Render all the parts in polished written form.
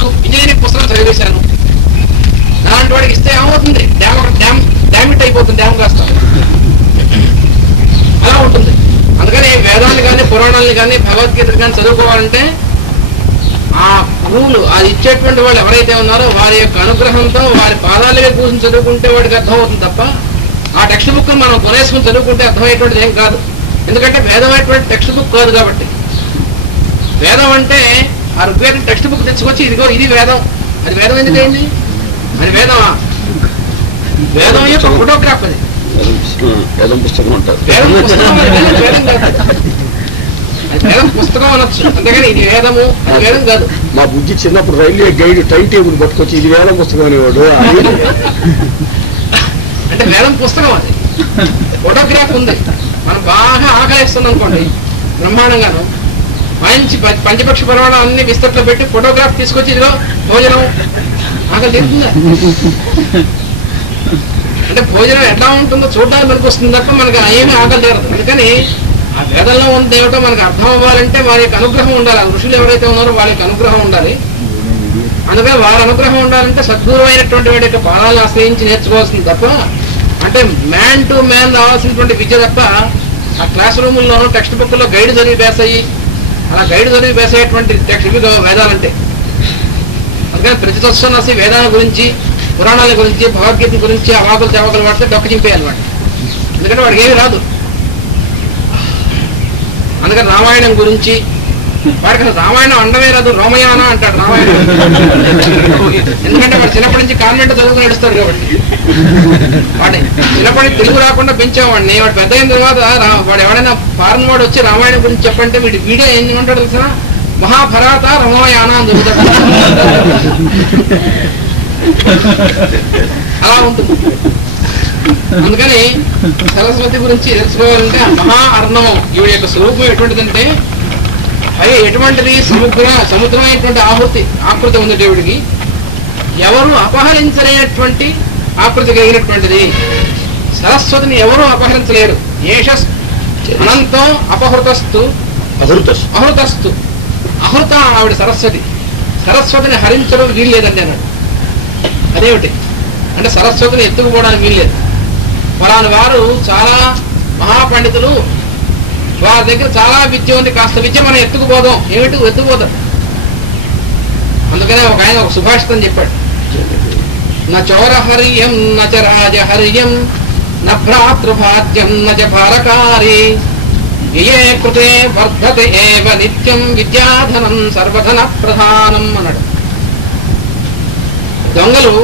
తెలుసు, ఇంజనీరింగ్ పుస్తకం చదివేశాను, అలాంటి వాడికి ఇస్తే ఏమవుతుంది? డ్యామిట్ అయిపోతుంది, డ్యామ్ కాస్త అలా ఉంటుంది. అందుకని వేదాన్ని కానీ పురాణాలని కానీ భగవద్గీతలు కానీ చదువుకోవాలంటే ఆ గురువులు అది ఇచ్చేటువంటి వాళ్ళు ఎవరైతే ఉన్నారో వారి యొక్క అనుగ్రహంతో వారి పాదాలే కూర్చొని చదువుకుంటే వాడికి అర్థమవుతుంది తప్ప ఆ టెక్స్ట్ బుక్ మనం కొనేసుకుని చదువుకుంటే అర్థమయ్యేటువంటిది ఏం కాదు. ఎందుకంటే వేదం అనేటువంటి టెక్స్ట్ బుక్ కాదు కాబట్టి. వేదం అంటే ఆ ఋగ్వేదం టెక్స్ట్ బుక్ తెచ్చుకొచ్చి ఇదిగో ఇది వేదం, అది వేదం ఎందుకైంది? అది వేదమా? వేదం యొక్క ఫోటోగ్రాఫ్, అది వేదం పుస్తకం అంటారు. వేదం పుస్తకం, వేదం కాదు, వేదం పుస్తకం అనొచ్చు, అంతేగాని ఇది వేదము అది వేదం కాదు. మా బుజ్జి చిన్నప్పుడు రైల్వే గైడ్ టైం టేబుల్ పట్టుకొచ్చి ఇది వేదం పుస్తకం అనేవాడు. అంటే వేదం పుస్తకం, అది ఫోటోగ్రాఫ్ ఉంది. మనం బాగా ఆకలిస్తుంది అనుకోండి, బ్రహ్మాండంగాను మంచి పంచపక్ష పర్వాణం అన్ని విస్తట్లో పెట్టి ఫోటోగ్రాఫ్ తీసుకొచ్చి ఇదిగో భోజనం, ఆకలి తీరుతుందా? అంటే భోజనం ఎట్లా ఉంటుందో చూడడానికి మనకు వస్తుంది తప్ప మనకి ఏమీ ఆకలి తీరదు. అందుకని ఆ వేదంలో ఉంది ఏమిటో మనకు అర్థం అవ్వాలంటే వారి యొక్క అనుగ్రహం ఉండాలి. ఆ ఋషులు ఎవరైతే ఉన్నారో వాళ్ళ యొక్క అనుగ్రహం ఉండాలి. అందుకని వారి అనుగ్రహం ఉండాలంటే సద్గురు అయినటువంటి వాడి యొక్క పాదాలను ఆశ్రయించి నేర్చుకోవాల్సింది తప్ప, అంటే మ్యాన్ టు మ్యాన్ రావాల్సినటువంటి విద్య తప్ప ఆ క్లాస్ రూముల్లోనూ టెక్స్ట్ బుక్లో గైడ్ చదివి బేస్ అయ్యి అలా గైడ్ చదివి బేస్ అయ్యేటువంటి టెక్స్ట్ ఇవి వేదాలంటే. అందుకని ప్రతి తత్సనసి వేదాల గురించి పురాణాల గురించి భగవద్గీత గురించి అవాకులు దేవకులు వాడితే డొక్క చింపేయాలి వాడు, ఎందుకంటే వాడికి ఏమి రాదు. అందుకని రామాయణం గురించి వాడికి అసలు రామాయణం అండమే రాదు, రోమయాన అంటాడు రామాయణం. ఎందుకంటే వాడు చిన్నప్పటి నుంచి కాన్వెంట్ చదువుకుని నడుస్తాడు కాబట్టి. వాడి చిన్నప్పటి నుంచి తెలుగు రాకుండా పెంచేవాడిని. వాడు పెద్ద అయిన తర్వాత వాడు ఎవడైనా ఫారెన్ వాడు వచ్చి రామాయణం గురించి చెప్పంటే వీడే ఏం ఉంటాడు తెలిసిన మహాభారత రమయాన అని చదువుతాడు. అలా ఉంటుంది. అందుకని సరస్వతి గురించి తెలుసుకోవాలంటే ఆ మహా అర్ణవం ఈవిడ యొక్క స్వరూపం ఎటువంటిదంటే అవి ఎటువంటిది సముద్రమైనటువంటి ఆకృతి ఉంది దేవుడికి. ఎవరు అపహరించలేనటువంటి ఆకృతి కలిగినటువంటిది. సరస్వతిని ఎవరు అపహరించలేరు. ఏషస్ అనంతో అపహృతస్తు అహృతస్తు అహృత ఆవిడ సరస్వతి. సరస్వతిని హరించడం వీల్లేదండి అన్నాడు. అదేమిటి అంటే సరస్వతిని ఎత్తుకుపోవడానికి వీల్లేదు. ఫలాని వారు చాలా మహాపండితులు, వారి దగ్గర చాలా విద్య ఉంది, కాస్త విద్య మనం ఎత్తుకుపోదాం. ఏమిటి ఎత్తుకుపోదాం? అందుకనే ఒక ఆయన ఒక సుభాషితం చెప్పాడు, న చౌరహర్యం నచ రాజహర్యం న భ్రాతృభాజ్యం నచ భారకారి ఏ కృతే వర్ధతే ఏవ నిత్యం విద్యాధనం సర్వధన ప్రధానం అన్నాడు. దొంగలు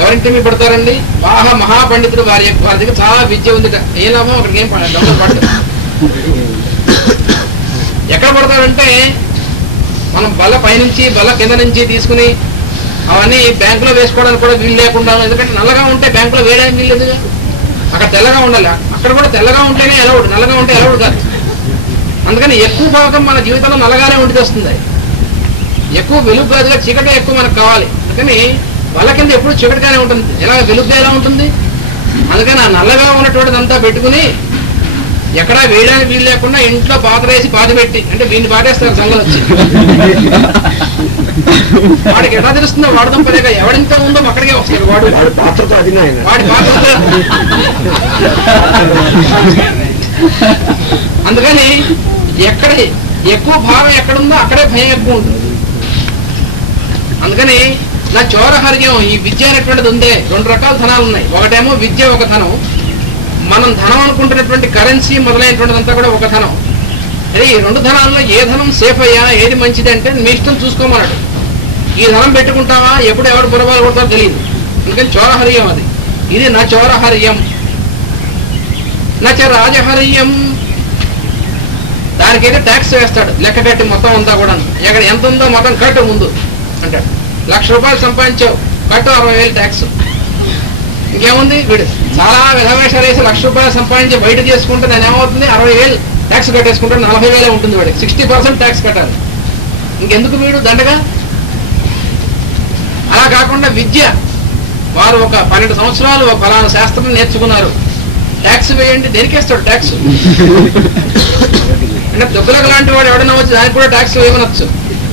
ఎవరింటి మీద పడతారండి? బాగా మహాపండితుడు, వారి దగ్గర చాలా విద్య ఉంది, ఏ లాభం అక్కడికి ఏం దొంగలు పడతారు. ఎక్కడ పడతారంటే మనం బల్ల పైనుంచి బల్ల కింద నుంచి తీసుకుని అవన్నీ బ్యాంకులో వేసుకోవడానికి కూడా వీలు లేకుండా, ఎందుకంటే నల్లగా ఉంటే బ్యాంకులో వేయడానికి వీల్లేదు. అక్కడ తెల్లగా ఉండాలి, అక్కడ కూడా తెల్లగా ఉంటేనే ఎలవుడు, నల్లగా ఉంటే ఎలవుడు కాదు. అందుకని ఎక్కువ భాగం మన జీవితంలో నల్లగానే ఉండి వస్తుంది. ఎక్కువ వెలుగు కాదుగా, చీకటి ఎక్కువ మనకు కావాలి. అందుకని వాళ్ళ కింద ఎప్పుడు చీకటిగానే ఉంటుంది. ఎలా వెలుగుగా ఎలా ఉంటుంది? అందుకని ఆ నల్లగా ఉన్నటువంటిదంతా పెట్టుకుని ఎక్కడా వేయడానికి వీలు లేకుండా ఇంట్లో పాతరేసి పాత పెట్టి, అంటే వీడిని పాటేస్తారు సంగతి వచ్చి. వాడికి ఎలా తెలుస్తుందో వాడదాం పదేగా, ఎవడింత ఉందో అక్కడికే వస్తాడు వాడు. వాడి పాత్రతో అందుకని ఎక్కడ ఎక్కువ భావం ఎక్కడుందో అక్కడే భయం ఎక్కువ ఉంటుంది. అందుకని నా చోరహర్యం ఈ విద్య అనేటువంటిది ఉందే. రెండు రకాల ధనాలు ఉన్నాయి. ఒకటేమో విద్య ఒక ధనం, మనం ధనం అనుకుంటున్నటువంటి కరెన్సీ మొదలైనటువంటిదంతా కూడా ఒక ధనం. అదే ఈ రెండు ధనాల్లో ఏ ధనం సేఫ్ అయ్యా, ఏది మంచిది అంటే మీ ఇష్టం చూసుకోమన్నాడు. ఈ ధనం పెట్టుకుంటావా, ఎప్పుడు ఎవరు బురబాలు కొడతారో తెలియదు. అందుకని చోరహర్యం అది. ఇది నా చోరహర్యం. నచ రాజహర్యం, దానికైతే ట్యాక్స్ వేస్తాడు, లెక్క కట్టి మొత్తం అంతా కూడా. ఎక్కడ ఎంత ఉందో మొత్తం కట్టు ముందు అంటాడు. 1,00,000 రూపాయలు సంపాదించావు, కట్టు 60,000 ట్యాక్స్. ఇంకేముంది, వీడు చాలా విధవేషాలు వేసి 1,00,000 రూపాయలు సంపాదించి బయట చేసుకుంటే నేను ఏమవుతుంది, 60,000 ట్యాక్స్ కట్టేసుకుంటాడు. 40,000 ఉంటుంది వాడికి, 60% ట్యాక్స్ కట్టాలి. ఇంకెందుకు వీడు దండగా? అలా కాకుండా విద్య, వారు ఒక 12 సంవత్సరాలు ఒక ఫలానా శాస్త్రం నేర్చుకున్నారు, ట్యాక్స్ వేయండి, దేనికేస్తాడు ట్యాక్స్? అంటే దుబ్బలకు లాంటి వాడు ఎవడన్నా వచ్చి దానికి కూడా ట్యాక్స్ వేయమనొచ్చు.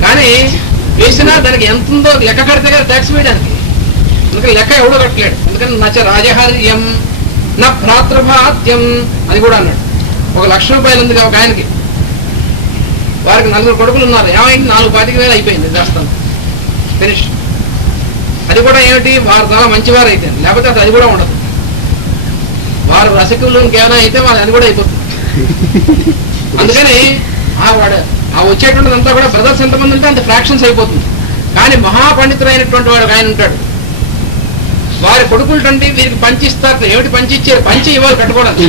కానీ వేసినా దానికి ఎంత ఉందో లెక్క కడితే కదా ట్యాక్స్ వేయడానికి. అందుకని లెక్క ఎవడో కట్టలేడు. అందుకని నచ్చ రాజహర్యం నా భ్రాతృభాత్యం అని కూడా అన్నాడు. 1,00,000 ఉంది ఒక ఆయనకి, వారికి 4 కొడుకులు ఉన్నారు. ఏమైంది? 4,25,000 అయిపోయింది చేస్తాను ఫినిష్. అది కూడా ఏమిటి? వారు చాలా మంచివారు అయితే, లేకపోతే అది కూడా ఉండదు. వారు రసికులు ఇంకేమైనా అయితే వాళ్ళు అది కూడా అయిపోతుంది. అందుకని వాడు వచ్చేటువంటిది అంతా కూడా బ్రదర్స్ ఎంతమంది ఉంటే అంత ఫ్రాక్షన్స్ అయిపోతుంది. కానీ మహాపండితుడైనటువంటి వాడు ఆయన ఉంటాడు. వారి కొడుకులుంటే వీరికి పంచిస్తారు. ఏమిటి పంచిచ్చారు? పంచి ఇవ్వాలి కట్టుకోవడానికి.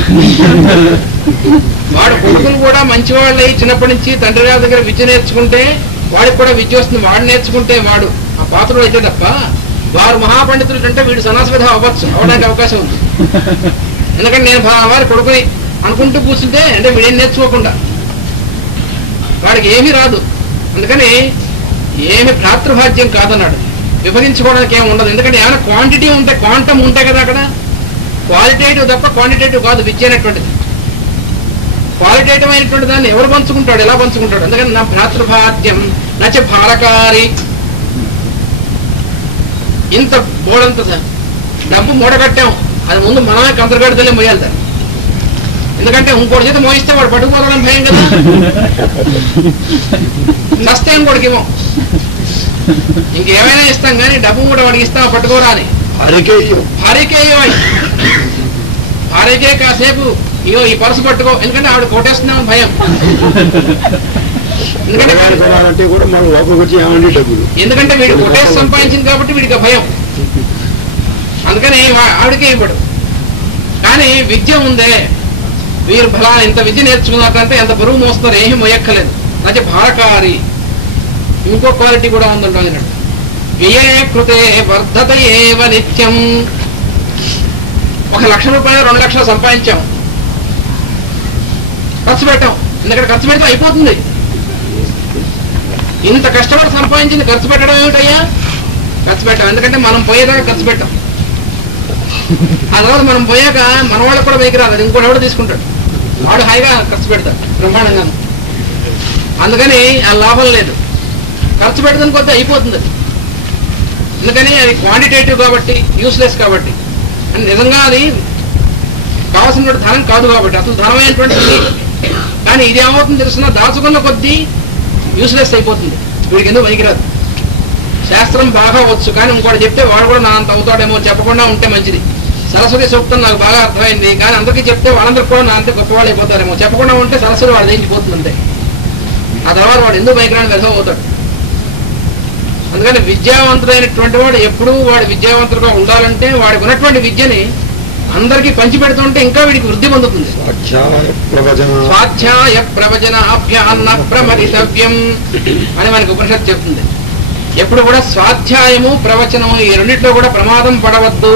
వాడు కొడుకులు కూడా మంచివాళ్ళు అయ్యి చిన్నప్పటి నుంచి తండ్రి గారి దగ్గర విద్య నేర్చుకుంటే వాడికి కూడా విద్య వస్తుంది. వాడు నేర్చుకుంటే వాడు ఆ పాత్రలు అయితే తప్ప వారు మహాపండితులు అంటే వీడు సన్నాసవిధ అవ్వచ్చు, అవడానికి అవకాశం ఉంది. ఎందుకంటే నేను వారి కొడుకుని అనుకుంటూ కూర్చుంటే అంటే వీడేం నేర్చుకోకుండా వాడికి ఏమీ రాదు. అందుకని ఏమి భ్రాతృభాగ్యం కాదన్నాడు. విభజించుకోవడానికి ఏమి ఉండదు. ఎందుకంటే ఏమైనా క్వాంటిటీ ఉంటే క్వాంటమ్ ఉంటాయి కదా అక్కడ. క్వాలిటేటివ్ తప్ప క్వాంటిటేటివ్ కాదు విద్య అనేటువంటిది. క్వాలిటేటివ్ అయినటువంటి దాన్ని ఎవరు పంచుకుంటాడు, ఎలా పంచుకుంటాడు? అందుకని నా భ్రాతృభాగ్యం నచ్చ భారకారి. ఇంత బోడంత డబ్బు మూట కట్టాం, అది ముందు మనమే కంతరగడతలే మోయాలి దాన్ని. ఎందుకంటే ఇంకోటి చేత మోయిస్తే వాడు పట్టుకుపోవాలని భయం కదా. నస్తే ఇంకోటికి ఇవ్వం, ఇంకేమైనా ఇస్తాం కానీ డబ్బు కూడా వాడికి ఇస్తాం పట్టుకోరా అని. భార్యకే కాసేపు ఇగో ఈ పర్సు పట్టుకో, ఎందుకంటే ఆవిడ కొట్టేస్తున్నాం భయం. ఎందుకంటే వీడు కొట్టేసి సంపాదించింది కాబట్టి వీడికి భయం. అందుకని ఆవిడకే ఇవ్వడు. కానీ విద్య ఉందే, వీరు ఫలా ఇంత విద్య నేర్చుకున్నారంటే ఎంత బరువు మోస్తున్నారు, ఏమీ మొయ్యక్కలేదు. అదే భారకారి. ఇంకో క్వాలిటీ కూడా ఉందంటాడు. వ్యయే కృతే వర్ధత ఏవ నిత్యం. 1,00,000 రూపాయలు 2 లక్షలు సంపాదించాం, ఖర్చు పెట్టాం. ఎందుకంటే ఖర్చు పెడితే అయిపోతుంది. ఇంత కష్టపడి సంపాదించింది ఖర్చు పెట్టడం ఏమిటయ్యా? ఖర్చు పెట్టాం. ఎందుకంటే మనం పోయేదాకా ఖర్చు పెట్టాం. ఆ తర్వాత మనం పోయాక మన వాళ్ళకి కూడా పైకి రాదు, ఇంకోటి ఎవడో తీసుకుంటాడు, వాడు హాయిగా ఖర్చు పెడతాడు బ్రహ్మాండంగా. అందుకని ఆ లాభం లేదు. ఖర్చు పెడతానికి కొద్ది అయిపోతుంది అది. ఎందుకని అది క్వాంటిటేటివ్ కాబట్టి, యూస్లెస్ కాబట్టి. అని నిజంగా అది కావాల్సినటువంటి ధనం కాదు కాబట్టి, అసలు ధనమైనటువంటిది. కానీ ఇది ఏమవుతుంది తెలుసున్నా, దాచుకున్న కొద్దీ యూస్లెస్ అయిపోతుంది, వీడికి ఎందుకు పనికిరాదు. శాస్త్రం బాగా వచ్చు కానీ ఇంకోటి చెప్తే వాడు కూడా నా అంత అవుతాడేమో, చెప్పకుండా ఉంటే మంచిది. సరస్వతి సూక్తం నాకు బాగా అర్థమైంది కానీ అందరికీ చెప్తే వాళ్ళందరికీ కూడా నా అంతే గొప్పవాళ్ళు అయిపోతారేమో. చెప్పకుండా ఉంటే సరస్వతి వాడు దేంచిపోతుంది అంతే. ఆ తర్వాత వాడు ఎందుకు పనికిరాని వెధవ అవుతాడు. అందుకని విద్యావంతుడైనటువంటి వాడు ఎప్పుడూ వాడు విద్యావంతుడుగా ఉండాలంటే వాడికి ఉన్నటువంటి విద్యని అందరికీ పంచిపెడుతుంటే ఇంకా వీడికి వృద్ధి పొందుతుంది. స్వాధ్యాయ ప్రవచనాభ్యాన్న ప్రమదితవ్యం అని మనకి ఉపనిషత్తు చెప్తుంది. ఎప్పుడు కూడా స్వాధ్యాయము ప్రవచనము ఈ రెండింటిలో కూడా ప్రమాదం పడవద్దు.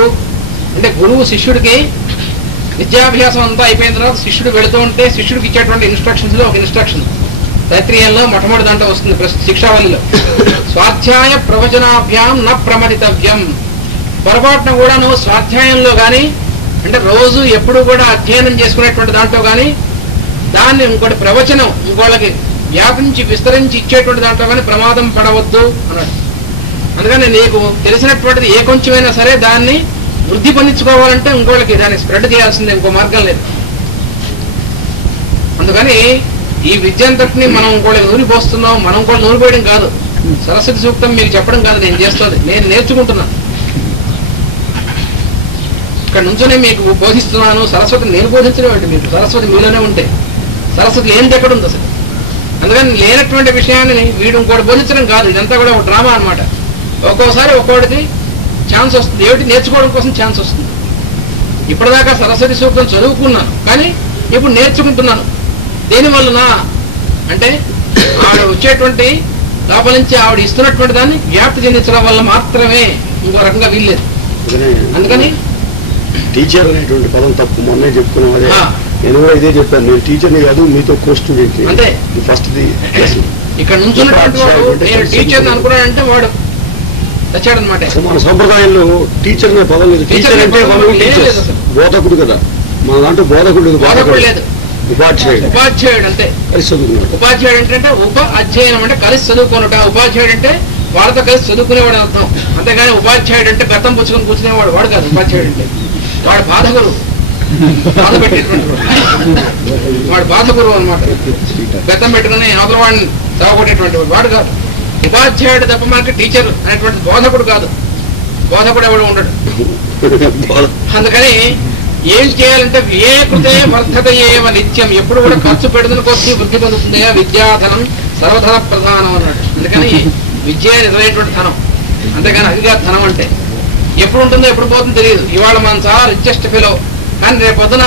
అంటే గురువు శిష్యుడికి విద్యాభ్యాసం అంతా అయిపోయిన తర్వాత శిష్యుడు వెళుతూ ఉంటే శిష్యుడికి ఇచ్చేటువంటి ఇన్స్ట్రక్షన్స్ లో ఒక ఇన్స్ట్రక్షన్ తైత్రీయంలో మొట్టమొదటి దాంట్లో వస్తుంది, శిక్షావళిలో. స్వాధ్యాయ ప్రవచనాభ్యాం న ప్రమదితవ్యం. పొరపాటున కూడా నువ్వు స్వాధ్యాయంలో కానీ అంటే రోజు ఎప్పుడు కూడా అధ్యయనం చేసుకునేటువంటి దాంట్లో కానీ దాన్ని ఇంకోటి ప్రవచనం ఇంకోళ్ళకి వ్యాపించి విస్తరించి ఇచ్చేటువంటి దాంట్లో కానీ ప్రమాదం పడవద్దు అన్నాడు. అందుకని నీకు తెలిసినటువంటిది ఏ కొంచెమైనా సరే దాన్ని వృద్ధి పొందించుకోవాలంటే ఇంకోళ్ళకి దాన్ని స్ప్రెడ్ చేయాల్సిందే, ఇంకో మార్గం లేదు. అందుకని ఈ విద్య అంతటిని మనం ఇంకోళ్ళకి నూరిపోస్తున్నాం, మనం కూడా నూరిపోయడం కాదు. సరస్వతి సూక్తం మీకు చెప్పడం కాదు నేను చేస్తుంది, నేను నేర్చుకుంటున్నాను. ఇక్కడ నుంచోనే మీకు బోధిస్తున్నాను. సరస్వతిని నేను బోధించడం అంటే మీకు సరస్వతి మీలోనే ఉంటే సరస్వతి లేనిది ఎక్కడ ఉంది అసలు. అందుకని లేనటువంటి విషయాన్ని వీడు ఇంకోటి బోధించడం కాదు, ఇదంతా కూడా ఒక డ్రామా అనమాట. ఒక్కోసారి ఒక్కోటికి ఛాన్స్ వస్తుంది, ఏమిటి నేర్చుకోవడం కోసం ఛాన్స్ వస్తుంది. ఇప్పటిదాకా సరస్వతి సూక్తం చదువుకున్నాను కానీ ఇప్పుడు నేర్చుకుంటున్నాను. దేనివలన అంటే ఆవిడ వచ్చేటువంటి లోపల నుంచి ఆవిడ ఇస్తున్నటువంటి దాన్ని వ్యాప్తి చెందించడం వల్ల మాత్రమే, ఇంకో రకంగా వీల్లేదు. అందుకని టీచర్ అనేటువంటి పదం తప్పు, మొన్నే చెప్పుకున్నాం. నేను కూడా ఇదే చెప్పాను, నేను టీచర్ని కాదు మీతో కో స్టూడెంట్. అంటే ఫస్ట్ ఇక్కడ నుంచున్నటువంటి వాడు నేను టీచర్ అనుకున్నాడంటే వాడు తెచ్చాడనమాట. మన సంప్రదాయంలో టీచర్ అనే పదం లేదు. టీచర్ అంటే బోధకుడు కదా, మన దాంట్లో బోధకుడు లేదు, ఉపాధ్యాయుడు. ఉపాధ్యాయుడు అంటే కలిసి చదువుకున్నాడు. ఉపాధ్యాయుడు అంటే ఉప అధ్యయనం అంటే కలిసి చదువుకున్నట. ఉపాధ్యాయుడు అంటే వాళ్ళతో కలిసి చదువుకునేవాడు అర్థం. అంతేగాని ఉపాధ్యాయుడు అంటే బెత్తం పుచ్చుకొని కూర్చునేవాడు వాడు కాదు. ఉపాధ్యాయుడు అంటే వాడు బాధగురు, బాధ పెట్టేటువంటి వాడు బాధగురువు అనమాట. బెత్తం పెట్టుకుని అవతల వాడిని చదవగొట్టేటువంటి వాడు కాదు. ఉపాధ్యాయుడు తప్ప మనకి టీచర్ అనేటువంటి బోధకుడు కాదు. బోధకుడు ఎవడు ఉండడు. అందుకని ఏం చేయాలంటే ఏ కృతే వర్ధత ఏవ నిత్యం, ఎప్పుడు కూడా ఖర్చు పెడుతున్న కొద్ది వృద్ధి పొందుతుంది. విద్యాధనం సర్వధన ప్రధానం అన్నాడు. అందుకని విద్య నిజమైనటువంటి ధనం, అంతేగాని అది కాదు ధనం అంటే. ఎప్పుడు ఉంటుందో ఎప్పుడు పోతుందో తెలియదు. ఇవాళ మన చాలా రిచెస్ట్ ఫెలో, కానీ రేపు పొద్దున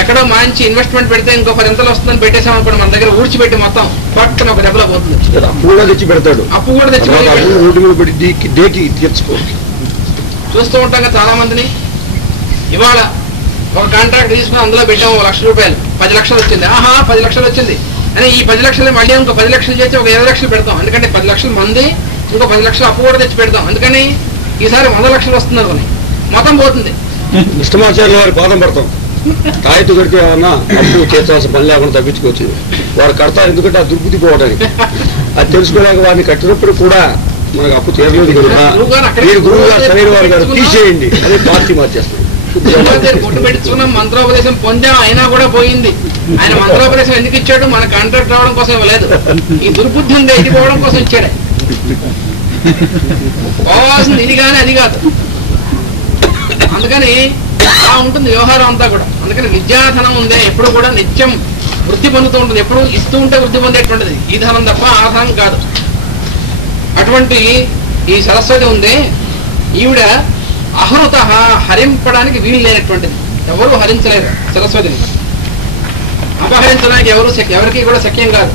ఎక్కడో మంచి ఇన్వెస్ట్మెంట్ పెడితే ఇంకో 10 ఎంతలు వస్తుందని పెట్టేసాం అనుకోండి, మన దగ్గర ఊడ్చిపెట్టి మొత్తం పట్టున ఒక దెబ్బలో పోతుంది. అప్పు కూడా తెచ్చి పెడతాడు. చూస్తూ ఉంటాం కదా చాలా మందిని. ఇవాళ ఒక కాంట్రాక్ట్ తీసుకుని అందులో పెట్టాము 1 లక్ష రూపాయలు, 10 లక్షలు వచ్చింది. 10 లక్షలు వచ్చింది అని ఈ 10 లక్షలు మళ్ళీ ఇంకో 10 లక్షలు చేసి ఒక 20 లక్షలు పెడతాం. ఎందుకంటే 10 లక్షలు మంది, ఇంకో 10 లక్షలు అప్పు కూడా తెచ్చి పెడతాం. అందుకని ఈసారి 100 లక్షలు వస్తుంది అనుకుని మొత్తం పోతుంది. ఇష్టమాచార్యుల వారి పాదం పడతాం. తాయితు కడితే ఏమన్నా అప్పు చేర్చాల్సిన పని లేకుండా తప్పించుకోవచ్చు. వారు కడతారు, ఎందుకంటే ఆ దుర్బుద్ధి పోవడానికి. అది తెలుసుకోలేక వారిని కట్టినప్పుడు కూడా మనకు అప్పు తీరలేదు కనుక మీరు గురువు గారు సరైన వారు గారు తీసేయండి, అదే పార్టీ మార్చేస్తాం. కొట్టు పెట్టించుకున్నాం, మంత్రోపదేశం పొందాం, అయినా కూడా పోయింది. ఆయన మంత్రోపదేశం ఎందుకు ఇచ్చాడు? మన కాంట్రాక్ట్ రావడం కోసం ఇవ్వలేదు. ఈ దుర్బుద్ధి ఉంది ఇది పోవడం కోసం ఇచ్చాడే. పోవాల్సింది ఇది కానీ అది కాదు. అందుకని అలా ఉంటుంది వ్యవహారం అంతా కూడా. అందుకని విద్యాధనం ఉందే ఎప్పుడు కూడా నిత్యం వృద్ధి పొందుతూ ఉంటుంది. ఎప్పుడు ఇస్తూ ఉంటే వృద్ధి పొందేటువంటిది ఈ ధనం తప్ప ఆ ధనం కాదు. అటువంటి ఈ సరస్వతి ఉందే, ఈవిడ అహృత హరింపడానికి వీలు లేనటువంటిది. ఎవరు హరించలేరు సరస్వతిని. అపహరించడానికి ఎవరికి కూడా శక్యం కాదు.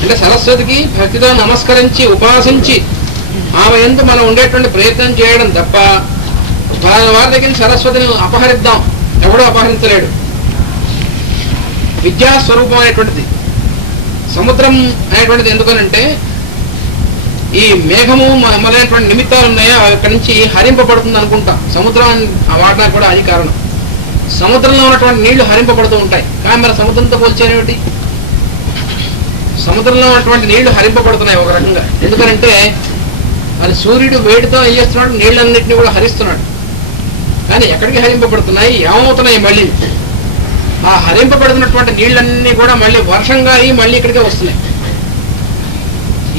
అంటే సరస్వతికి భక్తితో నమస్కరించి ఉపాసించి ఆమె యందు మనం ఉండేటువంటి ప్రయత్నం చేయడం తప్ప వారి దగ్గర సరస్వతిని అపహరిద్దాం ఎవడో అపహరించలేడు. విద్యాస్వరూపం అనేటువంటిది సముద్రం అనేటువంటిది. ఎందుకనంటే ఈ మేఘము మొదలైనటువంటి నిమిత్తాలు ఉన్నాయో అక్కడి నుంచి హరింపబడుతుంది అనుకుంటాం. సముద్రం వాడడానికి కూడా అది కారణం. సముద్రంలో ఉన్నటువంటి నీళ్లు హరింపబడుతూ ఉంటాయి, కానీ మరి సముద్రంతో పోల్చేనేమిటి? సముద్రంలో ఉన్నటువంటి నీళ్లు హరింపబడుతున్నాయి ఒక రకంగా. ఎందుకంటే అది సూర్యుడు వేడితో ఏం చేస్తున్నాడు? నీళ్ళన్నింటినీ కూడా హరిస్తున్నాడు. కానీ ఎక్కడికి హరింపబడుతున్నాయి? ఏమవుతున్నాయి? మళ్ళీ ఆ హరింపబడుతున్నటువంటి నీళ్ళన్నీ కూడా మళ్ళీ వర్షంగా అయ్యి మళ్ళీ ఇక్కడికే వస్తున్నాయి.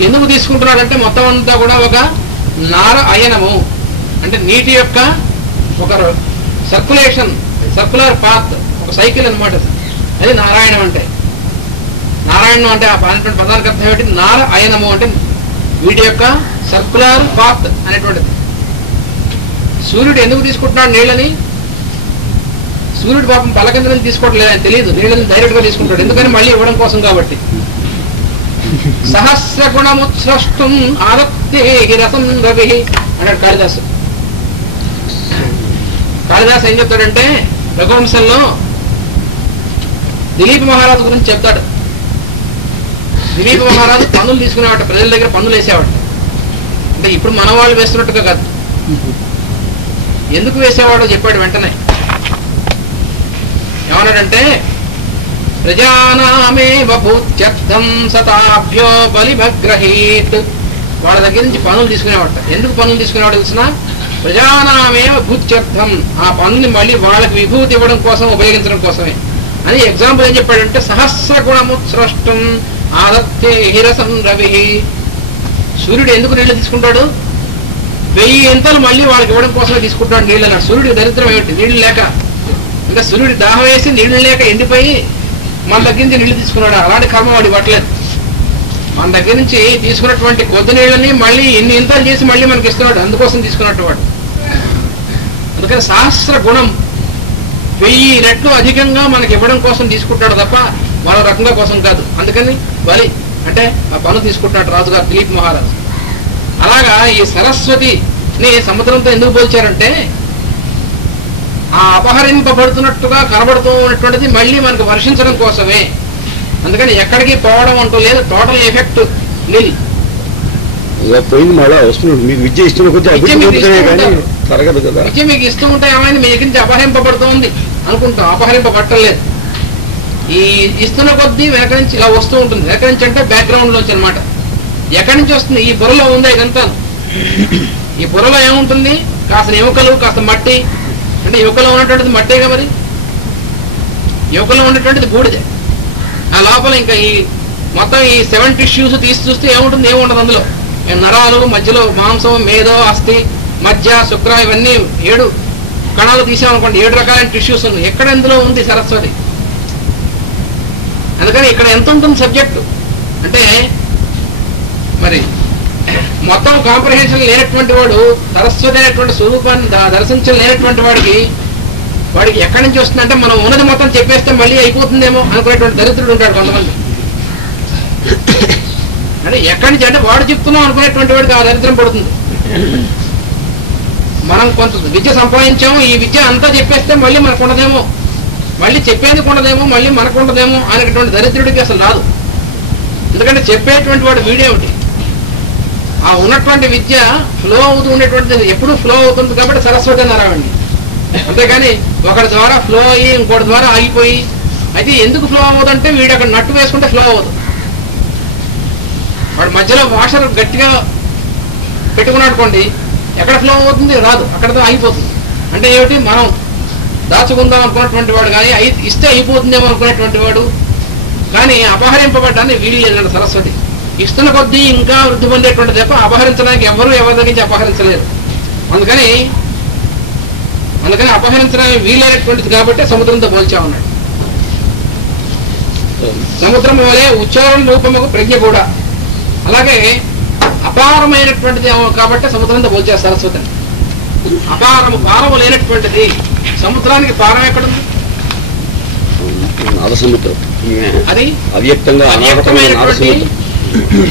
ఎందుకు తీసుకుంటున్నాడంటే మొత్తం అంతా కూడా ఒక నార అయనము, అంటే నీటి యొక్క ఒక సర్క్యులేషన్, సర్క్యులర్ పాత్, ఒక సైకిల్ అనమాట. అది నారాయణం అంటే. నారాయణం అంటే ఆ పదానికి అర్థం ఏమిటి? నార అయనము అంటే వీటి యొక్క సర్క్యులర్ పాత్ అనేటువంటిది. సూర్యుడు ఎందుకు తీసుకుంటున్నాడు నీళ్ళని? సూర్యుడు పాపం పలకింద నుంచి తీసుకోవట్లేదు, ఆయన తెలియదు. నీళ్ళని డైరెక్ట్ గా తీసుకుంటాడు. ఎందుకని? మళ్ళీ ఇవ్వడం కోసం కాబట్టి. సహస్రగుణముత్సృష్టం ఆరత్తే రసం రవి అన్నాడు కాళిదాసు. కాళిదాసు ఏం చెప్తాడంటే రఘువంశంలో దిలీప్ మహారాజు గురించి చెప్తాడు. దిలీప్ మహారాజు పన్నులు తీసుకునేవాడు, ప్రజల దగ్గర పన్నులు వేసేవాడు. అంటే ఇప్పుడు మన వాళ్ళు వేస్తున్నట్టుగా కాదు. ఎందుకు వేసేవాడో చెప్పాడు వెంటనే. ఏమన్నాడంటే ప్రజానామేవ భూత్యర్థం సతాభ్యో బలిభగ్రహీత్. వాళ్ళ దగ్గర నుంచి పన్నులు తీసుకునేవాడు. ఎందుకు పన్నులు తీసుకునేవాడు తెలిసిన? ప్రజానామేవ భూత్యర్థం, ఆ పన్నుని మళ్ళీ వాళ్ళకి విభూతి ఇవ్వడం కోసం, ఉపయోగించడం కోసమే అని. ఎగ్జాంపుల్ ఏం చెప్పాడంటే సహస్రగుణముత్సృష్టం ఆదత్తే హిరసం రవి. సూర్యుడు ఎందుకు నీళ్లు తీసుకుంటాడు? 1000 ఎంతలు మళ్ళీ వాళ్ళకి ఇవ్వడం కోసమే తీసుకుంటాడు నీళ్ళు అన్నాడు. సూర్యుడికి దరిద్రం ఏమిటి? నీళ్లు లేక. ఇంకా సూర్యుడి దాహం వేసి నీళ్లు లేక ఎండిపోయి మన దగ్గర నుంచి నీళ్లు తీసుకున్నాడు. అలాంటి కర్మ వాడు ఇవ్వట్లేదు. మన దగ్గర నుంచి తీసుకున్నటువంటి కొద్ది నీళ్ళని మళ్ళీ ఎన్ని ఇంతలు చేసి మళ్ళీ మనకి ఇస్తున్నాడు. అందుకోసం తీసుకున్నట్టు వాడు. అందుకని సహస్ర గుణం 1000 రెట్లు అధికంగా మనకి ఇవ్వడం కోసం తీసుకుంటాడు తప్ప మరో రకంగా కోసం కాదు. అందుకని బలి అంటే ఆ పన్ను తీసుకుంటున్నాడు రాజుగారు దిలీప్ మహారాజు. అలాగా ఈ సరస్వతిని సముద్రంతో ఎందుకు పోల్చారంటే ఆ అపహరింపబడుతున్నట్టుగా కనబడుతూ ఉన్నటువంటిది మళ్ళీ మనకు వర్షించడం కోసమే. అందుకని ఎక్కడికి పోవడం అంటూ లేదు. టోటల్ ఎఫెక్ట్ నీల్ పోయింది. మళ్ళా వస్తున్నాడు. మీకు విద్య ఇస్తున్న కొద్దిగా తరగదు కదా. విద్య మీకు ఇస్తూ ఉంటే ఏమైంది? మీ దగ్గర నుంచి అపహరింపబడుతోంది అనుకుంటాం. అపహరింపబట్టలేదు. ఈ ఇస్తున్న కొద్దీ వెనక నుంచి ఇలా వస్తూ ఉంటుంది. వెనక నుంచి అంటే బ్యాక్గ్రౌండ్ లోంచి అనమాట. ఎక్కడి నుంచి వస్తుంది? ఈ బుర్రలో ఉందా ఇదంతా. ఈ పొరలో ఏముంటుంది? కాస్త ఎముకలు, కాస్త మట్టి. అంటే ఎముకలో ఉన్నటువంటిది మట్టేగా, మరి ఎముకలో ఉన్నటువంటిది బూడిదే. ఆ లోపల ఇంకా ఈ మొత్తం ఈ 7 టిష్యూస్ తీసి చూస్తే ఏముంటుంది? ఏముండదు అందులో. నరాలు, మధ్యలో మాంసం, మేధో, అస్థి, మధ్య, శుక్ర, ఇవన్నీ 7 కణాలు తీసామనుకోండి, 7 రకాలైన టిష్యూస్ ఉన్నాయి. ఎక్కడ ఇందులో ఉంది సరస్వతి? అందుకని ఇక్కడ ఎంత ఉంటుంది సబ్జెక్టు అంటే, మరి మొత్తం కాంప్రహెన్షన్ లేనటువంటి వాడు, సరస్వతి అనేటువంటి స్వరూపాన్ని దర్శించలేనటువంటి వాడికి ఎక్కడి నుంచి వస్తుందంటే, మనం ఉన్నది మొత్తం చెప్పేస్తే మళ్ళీ అయిపోతుందేమో అనుకునేటువంటి దరిద్రుడు ఉంటాడు కొంతమంది. అంటే ఎక్కడి నుంచి అంటే వాడు చెప్తున్నాం అనుకునేటువంటి వాడికి ఆ దరిద్రం పడుతుంది. మనం కొంత విద్య సంపాదించాము, ఈ విద్య అంతా చెప్పేస్తే మళ్ళీ మనకు ఉండదేమో, మళ్ళీ చెప్పేందుకు ఉండదేమో, మళ్ళీ మనకు ఉండదేమో అనేటువంటి దరిద్రుడికి అసలు రాదు. ఎందుకంటే చెప్పేటువంటి వాడు వీడేమిటి, ఆ ఉన్నటువంటి విద్య ఫ్లో అవుతూ ఉండేటువంటిది ఎప్పుడు ఫ్లో అవుతుంది కాబట్టి సరస్వతి నారాయణ. అంతేగాని ఒకరి ద్వారా ఫ్లో అయ్యి ఇంకోటి ద్వారా ఆగిపోయి, అయితే ఎందుకు ఫ్లో అవ్వదంటే వీడు అక్కడ నట్టు వేసుకుంటే ఫ్లో అవ్వదు. వాడు మధ్యలో వాషర్ గట్టిగా పెట్టుకున్నట్టుకోండి, ఎక్కడ ఫ్లో అవుతుంది? రాదు, అక్కడతో ఆగిపోతుంది. అంటే ఏమిటి? మనం దాచుకుందాం అనుకున్నటువంటి వాడు కానీ ఇస్తే అయిపోతుందేమో అనుకునేటువంటి వాడు కానీ అపహరింపబడ్డాన్ని వీలు లేదండి సరస్వతి. ఇస్తున్న కొద్దీ ఇంకా వృద్ధి పొందేటువంటి తప్ప అపహరించడానికి ఎవరు ఎవరి దగ్గర నుంచి అపహరించలేరు. అందుకని అపహరించడానికి వీలైనటువంటిది కాబట్టి సముద్రంతో పోల్చా ఉన్నాడు. సముద్రం వలె ఉచ్చారణ రూపముకు ప్రజ్ఞ కూడా అలాగే అపారమైనటువంటిది కాబట్టి సముద్రంతో పోల్చారు సరస్వతిని. పారము లేనటువంటిది సముద్రానికి పారం ఎక్కడుంది? అది అవ్యక్తమైనటువంటి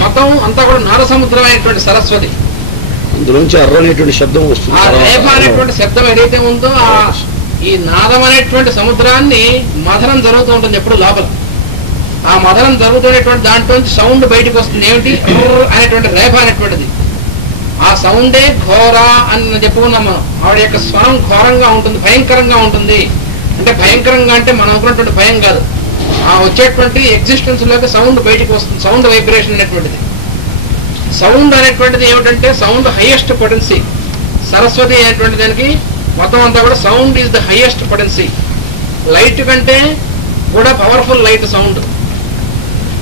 మొత్తం అంతా కూడా నాద సముద్రం అయినటువంటి సరస్వతి. అందులోంచి అర్రనేటువంటి శబ్దం వస్తుంది. ఆ రేప అనేటువంటి శబ్దం ఏదైతే ఉందో ఈ నాదం అనేటువంటి సముద్రాన్ని మథనం జరుగుతూ ఉంటుంది ఎప్పుడు లోపల. ఆ మథనం జరుగుతున్నటువంటి దాంట్లో సౌండ్ బయటకు వస్తుంది. ఏమిటి? అనేటువంటి రేప అనేటువంటిది. ఆ సౌండే ఘోర అని చెప్పుకున్నాం మనం. ఆవిడ యొక్క స్వరం ఘోరంగా ఉంటుంది, భయంకరంగా ఉంటుంది. అంటే భయంకరంగా అంటే మనం అనుకున్నటువంటి భయం కాదు, ఆ వచ్చేటువంటి ఎగ్జిస్టెన్స్ లోకి సౌండ్ బయటకు వస్తుంది. సౌండ్ వైబ్రేషన్ అనేటువంటిది. సౌండ్ అనేటువంటిది ఏమిటంటే సౌండ్ హైయెస్ట్ పొటెన్సీ. సరస్వతి అనేటువంటి దానికి మొత్తం అంతా కూడా sound is the highest potency. Light కంటే కూడా పవర్ఫుల్ లైట్ సౌండ్.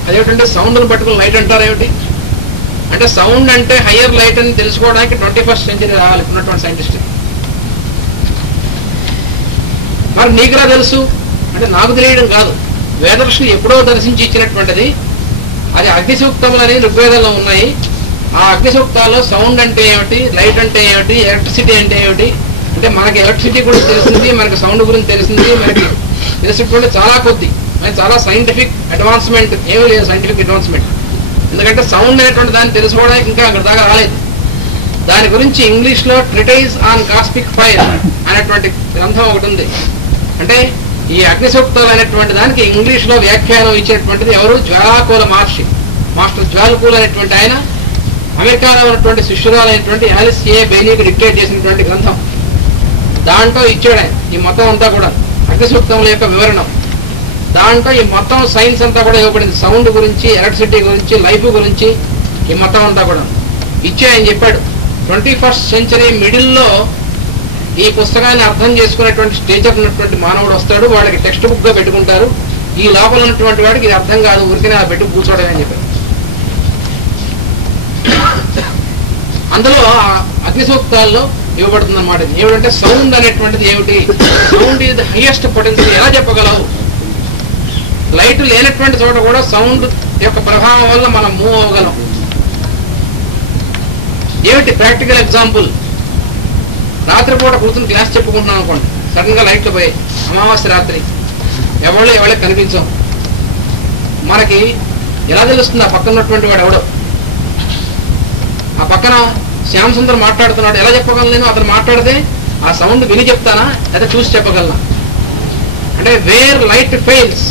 అదేమిటంటే సౌండ్ని పట్టుకుని లైట్ అంటారు ఏమిటి అంటే, సౌండ్ అంటే హయ్యర్ లైట్ అని తెలుసుకోవడానికి 21st సెంచరీ రావాలి ఉన్నటువంటి సైంటిస్ట్. మరి నీకులా తెలుసు అంటే నాకు తెలియడం కాదు, వేదర్షులు ఎప్పుడో దర్శించి ఇచ్చినటువంటిది. అది అగ్నిసూక్తములని ఋగ్వేదంలో ఉన్నాయి. ఆ అగ్నిసూక్తాల్లో సౌండ్ అంటే ఏమిటి, లైట్ అంటే ఏమిటి, ఎలక్ట్రిసిటీ అంటే ఏమిటి అంటే, మనకి ఎలక్ట్రిసిటీ గురించి తెలిసింది, మనకి సౌండ్ గురించి తెలిసింది, మనకి తెలిసినటువంటి చాలా కొద్ది. చాలా సైంటిఫిక్ అడ్వాన్స్మెంట్ ఏమీ లేదు, సైంటిఫిక్ అడ్వాన్స్మెంట్. ఎందుకంటే సౌండ్ అనేటువంటి దాన్ని తెలుసుకోవడానికి ఇంకా అక్కడ దాకా రాలేదు. దాని గురించి ఇంగ్లీష్లో ట్రిటైజ్ ఆన్ కాస్మిక్ ఫైర్ అనేటువంటి గ్రంథం ఒకటి ఉంది. అంటే ఈ అగ్నిసూక్తాలు అనేటువంటి దానికి ఇంగ్లీష్లో వ్యాఖ్యానం ఇచ్చేటువంటిది ఎవరు? జ్వాలాకూల మహర్షి, మాస్టర్ జ్వాలకూల్ అనేటువంటి ఆయన అమెరికాలో ఉన్నటువంటి శిష్యురాలైనటువంటి ఆలిస్ ఏ బెయిలీకి డిక్టేట్ చేసినటువంటి గ్రంథం. దాంట్లో ఇచ్చాడు ఆయన ఈ మొత్తం అంతా కూడా అగ్నిసూక్తముల యొక్క వివరణ. దాంట్లో ఈ మొత్తం సైన్స్ అంతా కూడా ఇవ్వబడింది. సౌండ్ గురించి, ఎలక్ట్రిసిటీ గురించి, లైఫ్ గురించి ఈ మొత్తం అంతా కూడా ఇచ్చి ఆయన చెప్పాడు. 21st సెంచరీ మిడిల్లో ఈ పుస్తకాన్ని అర్థం చేసుకునేటువంటి స్టేజ్ ఉన్నటువంటి మానవుడు వస్తాడు, వాడికి టెక్స్ట్ బుక్ గా పెట్టుకుంటారు. ఈ లోపల ఉన్నటువంటి వాడికి ఇది అర్థం కాదు, ఊరికనే ఆ పెట్టుకు కూర్చోవడం అని చెప్పారు. అందులో అగ్నిసూక్తాల్లో ఇవ్వబడుతుంది అన్నమాట. ఏమిటంటే సౌండ్ అనేటువంటిది ఏమిటి, sound is the highest potential, ఎలా చెప్పగలవు? లైట్ లేనటువంటి చోట కూడా సౌండ్ యొక్క ప్రభావం వల్ల మనం మూవ్ అవ్వగలం. ఏమిటి ప్రాక్టికల్ ఎగ్జాంపుల్? రాత్రిపూట కూర్చుని క్లాస్ చెప్పుకుంటున్నాం అనుకోండి, సడన్ గా లైట్లు పోయి అమావాస్య రాత్రి ఎవరికి కనిపించాం, మనకి ఎలా తెలుస్తుంది ఆ పక్కన ఉన్నటువంటి వాడు ఎవడో? ఆ పక్కన శ్యామ్ సుందర్ మాట్లాడుతున్నాడు, ఎలా చెప్పగలను నేను? అతను మాట్లాడితే ఆ సౌండ్ విని చెప్తానా లేదా చూసి చెప్పగలనా? అంటే వేర్ లైట్ ఫెయిల్స్,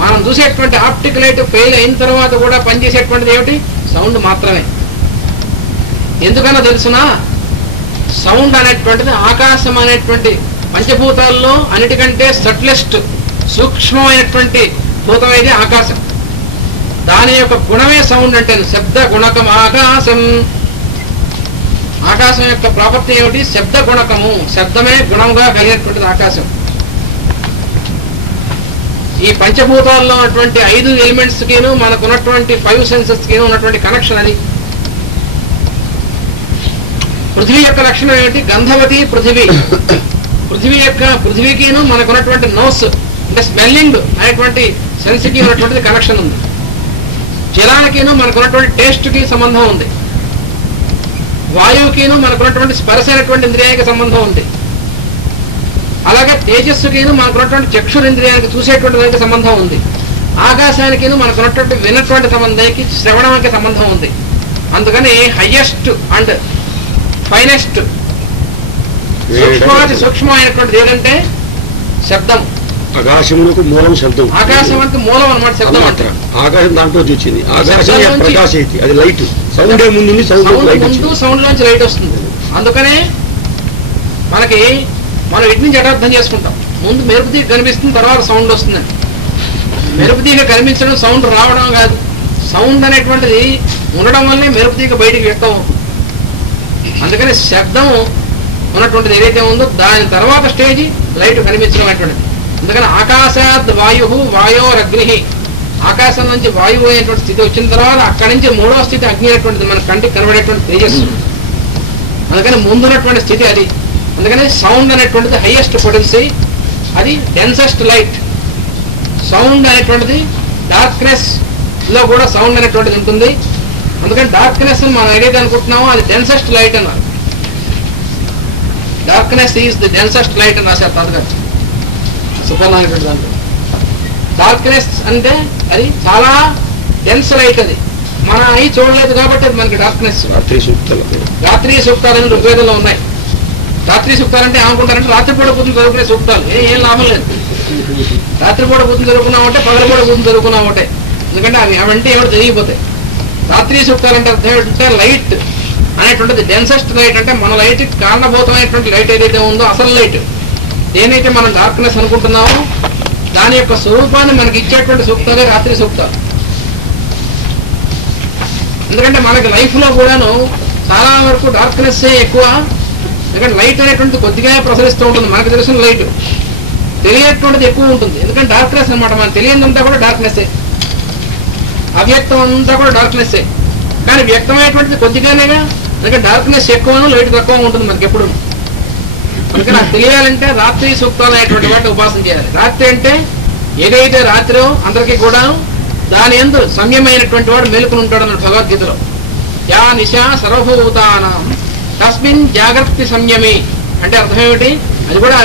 మనం చూసేటువంటి ఆప్టిక్ లైట్ ఫెయిల్ అయిన తర్వాత కూడా పనిచేసేటువంటిది ఏమిటి? సౌండ్ మాత్రమే. ఎందుకన్నా తెలుసునా? సౌండ్ అనేటువంటిది ఆకాశం అనేటువంటి పంచభూతాల్లో అన్నిటికంటే సట్లెస్ట్ సూక్ష్మమైనటువంటి భూతం అయితే ఆకాశం. దాని యొక్క గుణమే సౌండ్ అంటే శబ్ద గుణకం ఆకాశం ఆకాశం యొక్క ప్రాపర్టీ ఏమిటి? శబ్ద గుణకము. శబ్దమే గుణంగా కలిగినటువంటిది ఆకాశం. ఈ పంచభూతాల్లో ఉన్నటువంటి 5 ఎలిమెంట్స్ కిను మనకు ఉన్నటువంటి 5 సెన్సెస్ కిను ఉన్నటువంటి కనెక్షన్ అది. పృథివీ యొక్క లక్షణం ఏమిటి? గంధవతి పృథివీ. పృథివీకిను మనకు ఉన్నటువంటి నోస్ అంటే స్మెల్లింగ్ అనేటువంటి సెన్స్కి ఉన్నటువంటిది కనెక్షన్ ఉంది. జలానికిను మనకు ఉన్నటువంటి టేస్ట్కి సంబంధం ఉంది. వాయువుకిను మనకు ఉన్నటువంటి స్పర్శ అనేటువంటి ఇంద్రియానికి సంబంధం ఉంది. అలాగే తేజస్సుకిను మనకున్నటువంటి చక్షురింద్రియానికి చూసేటువంటి దానికి సంబంధం ఉంది. ఆకాశానికిను మనకున్నటువంటి వినటువంటి సంబంధానికి శ్రవణానికి సంబంధం ఉంది. అందుకని హయ్యెస్ట్ అండ్ ఫైనెస్ట్ సూక్ష్మాతి సూక్ష్మమైనటువంటిది ఏదంటే శబ్దం. ఆకాశమునకు మూలం శబ్దం. ఆకాశం మూలం అన్నమాట శబ్దం అంటారు. ఆకాశం దాంట్లో వచ్చింది. ఆకాశం ప్రకాశం, అది లైట్. సౌండ్ ముందు సౌండ్ లోంచి లైట్ వస్తుంది. అందుకనే మనకి మనం ఇటు నుంచి ఎట అర్థం చేసుకుంటాం. ముందు మెరుపు తీగ కనిపిస్తుంది, తర్వాత సౌండ్ వస్తుందండి. మెరుపు తీగ కనిపించడం సౌండ్ రావడం కాదు. సౌండ్ అనేటువంటిది ఉండడం వల్లే మెరుపు తీగ బయటికి వ్యక్తం అవుతుంది. అందుకని శబ్దం ఉన్నటువంటిది ఏదైతే ఉందో దాని తర్వాత స్టేజ్ లైట్ కనిపించడం అనేటువంటిది. అందుకని ఆకాశాద్ వాయు వాయోరగ్ని, ఆకాశం నుంచి వాయువు అనేటువంటి స్థితి వచ్చిన తర్వాత అక్కడి నుంచి 3వ స్థితి అగ్ని అనేటువంటిది మన కంటికి కనబడేటువంటి తేజస్సు. అందుకని ముందున్నటువంటి స్థితి అది. అందుకని సౌండ్ అనేటువంటిది హైయెస్ట్ పొటెన్సీ, అది డెన్సెస్ట్ లైట్. సౌండ్ అనేటువంటిది డార్క్నెస్ లో కూడా సౌండ్ అనేటువంటిది ఉంటుంది. అందుకని డార్క్నెస్ మనం ఏదైతే అనుకుంటున్నామో అది డెన్సెస్ట్ లైట్ అన్నారు. Darkness is the densest light అని రాశారు తాతగారు సుపర్ణానికి దాంట్లో. డార్క్నెస్ అంటే అది చాలా డెన్స్ లైట్. అది మన అయి చూడలేదు కాబట్టి అది మనకి డార్క్నెస్. రాత్రి సూక్తాలు ఋగ్వేదంలో ఉన్నాయి. రాత్రి సూక్తాలంటే ఏమనుకుంటారంటే రాత్రిపూట పొద్దున చదువుకునే సూక్తాలు. ఏం లాభం లేదు. రాత్రిపూట పొద్దున చదువుకున్నామంటే పగలపూట పొద్దున చదువుకున్నామంటే, ఎందుకంటే అవి అవంటే ఎవరు జరిగిపోతాయి. రాత్రి సూక్తాలంటే అర్థం ఏంటంటే లైట్ అనేటువంటిది డెన్సెస్ట్ లైట్. అంటే మన లైట్ కారణభూతమైనటువంటి లైట్ ఏదైతే ఉందో అసలు లైట్, దేనైతే మనం డార్క్నెస్ అనుకుంటున్నామో దాని యొక్క స్వరూపాన్ని మనకి ఇచ్చేటువంటి సూక్తాలే రాత్రి సూక్తాలు. ఎందుకంటే మనకి లైఫ్ లో కూడాను చాలా వరకు డార్క్నెస్ ఎక్కువ. ఎందుకంటే లైట్ అనేటువంటిది కొద్దిగా ప్రసరిస్తూ ఉంటుంది. మనకు తెలిసిన లైట్ తెలియనటువంటిది ఎక్కువ ఉంటుంది. ఎందుకంటే డార్క్నెస్ అనమాట. మనకు తెలియదంతా కూడా డార్క్నెస్సే. అవ్యక్తం అంతా కూడా డార్క్నెస్సే. కానీ వ్యక్తమైనటువంటిది కొద్దిగానేగా. ఎందుకంటే డార్క్నెస్ ఎక్కువను లైట్ తక్కువ ఉంటుంది మనకి ఎప్పుడు. అందుకని నాకు తెలియాలంటే రాత్రి సూక్తాలు అనేటువంటి వాటిని ఉపాసన చేయాలి. రాత్రి అంటే ఏదైతే రాత్రో అందరికీ కూడా దాని యందు సంయమైనటువంటి వాడు మేలుకుని ఉంటాడు అన్నాడు భగవద్గీతలో. యా నిశా సర్వభూతానాం తస్మిన్ జాగ్రత్త సంయమి అంటే అర్థం ఏమిటి? అది కూడా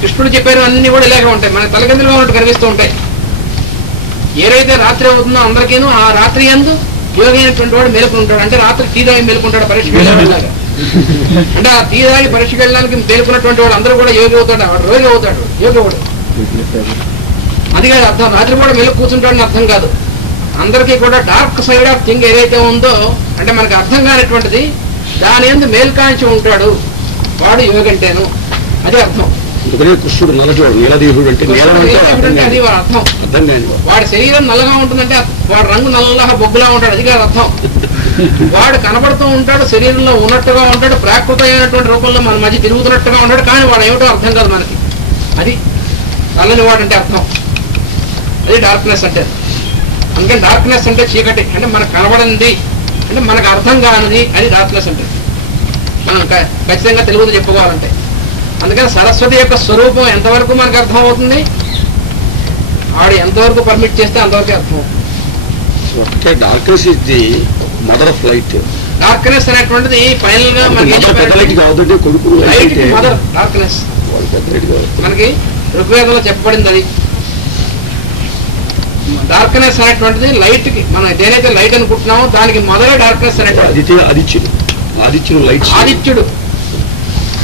కృష్ణుడు చెప్పారు అన్ని కూడా ఇలాగే ఉంటాయి. మనకి తలకిందులుగా ఉన్నట్టు కనిపిస్తూ ఉంటాయి. ఏదైతే రాత్రి అవుతుందో అందరికీను ఆ రాత్రి యందు యోగి అయినటువంటి వాడు మేలుకుని ఉంటాడు. అంటే రాత్రి టీ తాగి మేలుకుంటాడు పరీక్షకు వెళ్ళేలాగా. అంటే ఆ టీ తాగి పరీక్షకు వెళ్ళడానికి మేలుకున్నటువంటి వాడు అందరూ కూడా యోగి అవుతాడు. వాడు రోగి అవుతాడు, యోగి వాడు. అది కాదు అర్థం. రాత్రి కూడా మెలుగు కూర్చుంటాడని అర్థం కాదు. అందరికీ కూడా డార్క్ సైడ్ ఆఫ్ థింగ్ ఏదైతే ఉందో అంటే మనకు అర్థం కానిటువంటిది దాని యందు మేల్కాంచి ఉంటాడు వాడు యోగి అంటేను. అదే అర్థం. కృష్ణుడు నల్లజోడు నీలదేవుడు అంటే అది వాడు అర్థం. వాడి శరీరం నల్లగా ఉంటుందంటే వాడు రంగు నల్లగా బొగ్గులా ఉంటాడు. అది కాదు అర్థం. వాడు కనబడుతూ ఉంటాడు, శరీరంలో ఉన్నట్టుగా ఉంటాడు, ప్రాకృతమైనటువంటి రూపంలో మన మధ్య తిరుగుతున్నట్టుగా ఉంటాడు. కానీ వాడు ఏమిటో అర్థం కాదు మనకి. అది నల్లని వాడు అంటే అర్థం. అది డార్క్నెస్ అంటే. అందుకని డార్క్నెస్ అంటే చీకటి అంటే మనకు కనబడింది అంటే మనకు అర్థం కానిది అది డార్క్నెస్ అంటే మనం ఖచ్చితంగా తెలుగులో చెప్పుకోవాలంటే. అందుకని సరస్వతి యొక్క స్వరూపం ఎంతవరకు మనకు అర్థం అవుతుంది, ఆవిడ ఎంతవరకు పర్మిట్ చేస్తే అంతవరకు అర్థం అవుతుంది. Darkness is the mother of light. Darkness అనేటువంటిది ఫైనల్ గా మనకి మదర్ డార్క్నెస్ మనకి ఋగ్వేదంలో చెప్పబడింది. అది డార్క్నెస్ అనేటువంటిది లైట్ కి మనం దేనైతే లైట్ అనుకుంటున్నామో దానికి మొదలే డార్క్నెస్ అనేటువంటిది. ఆదిత్యుడు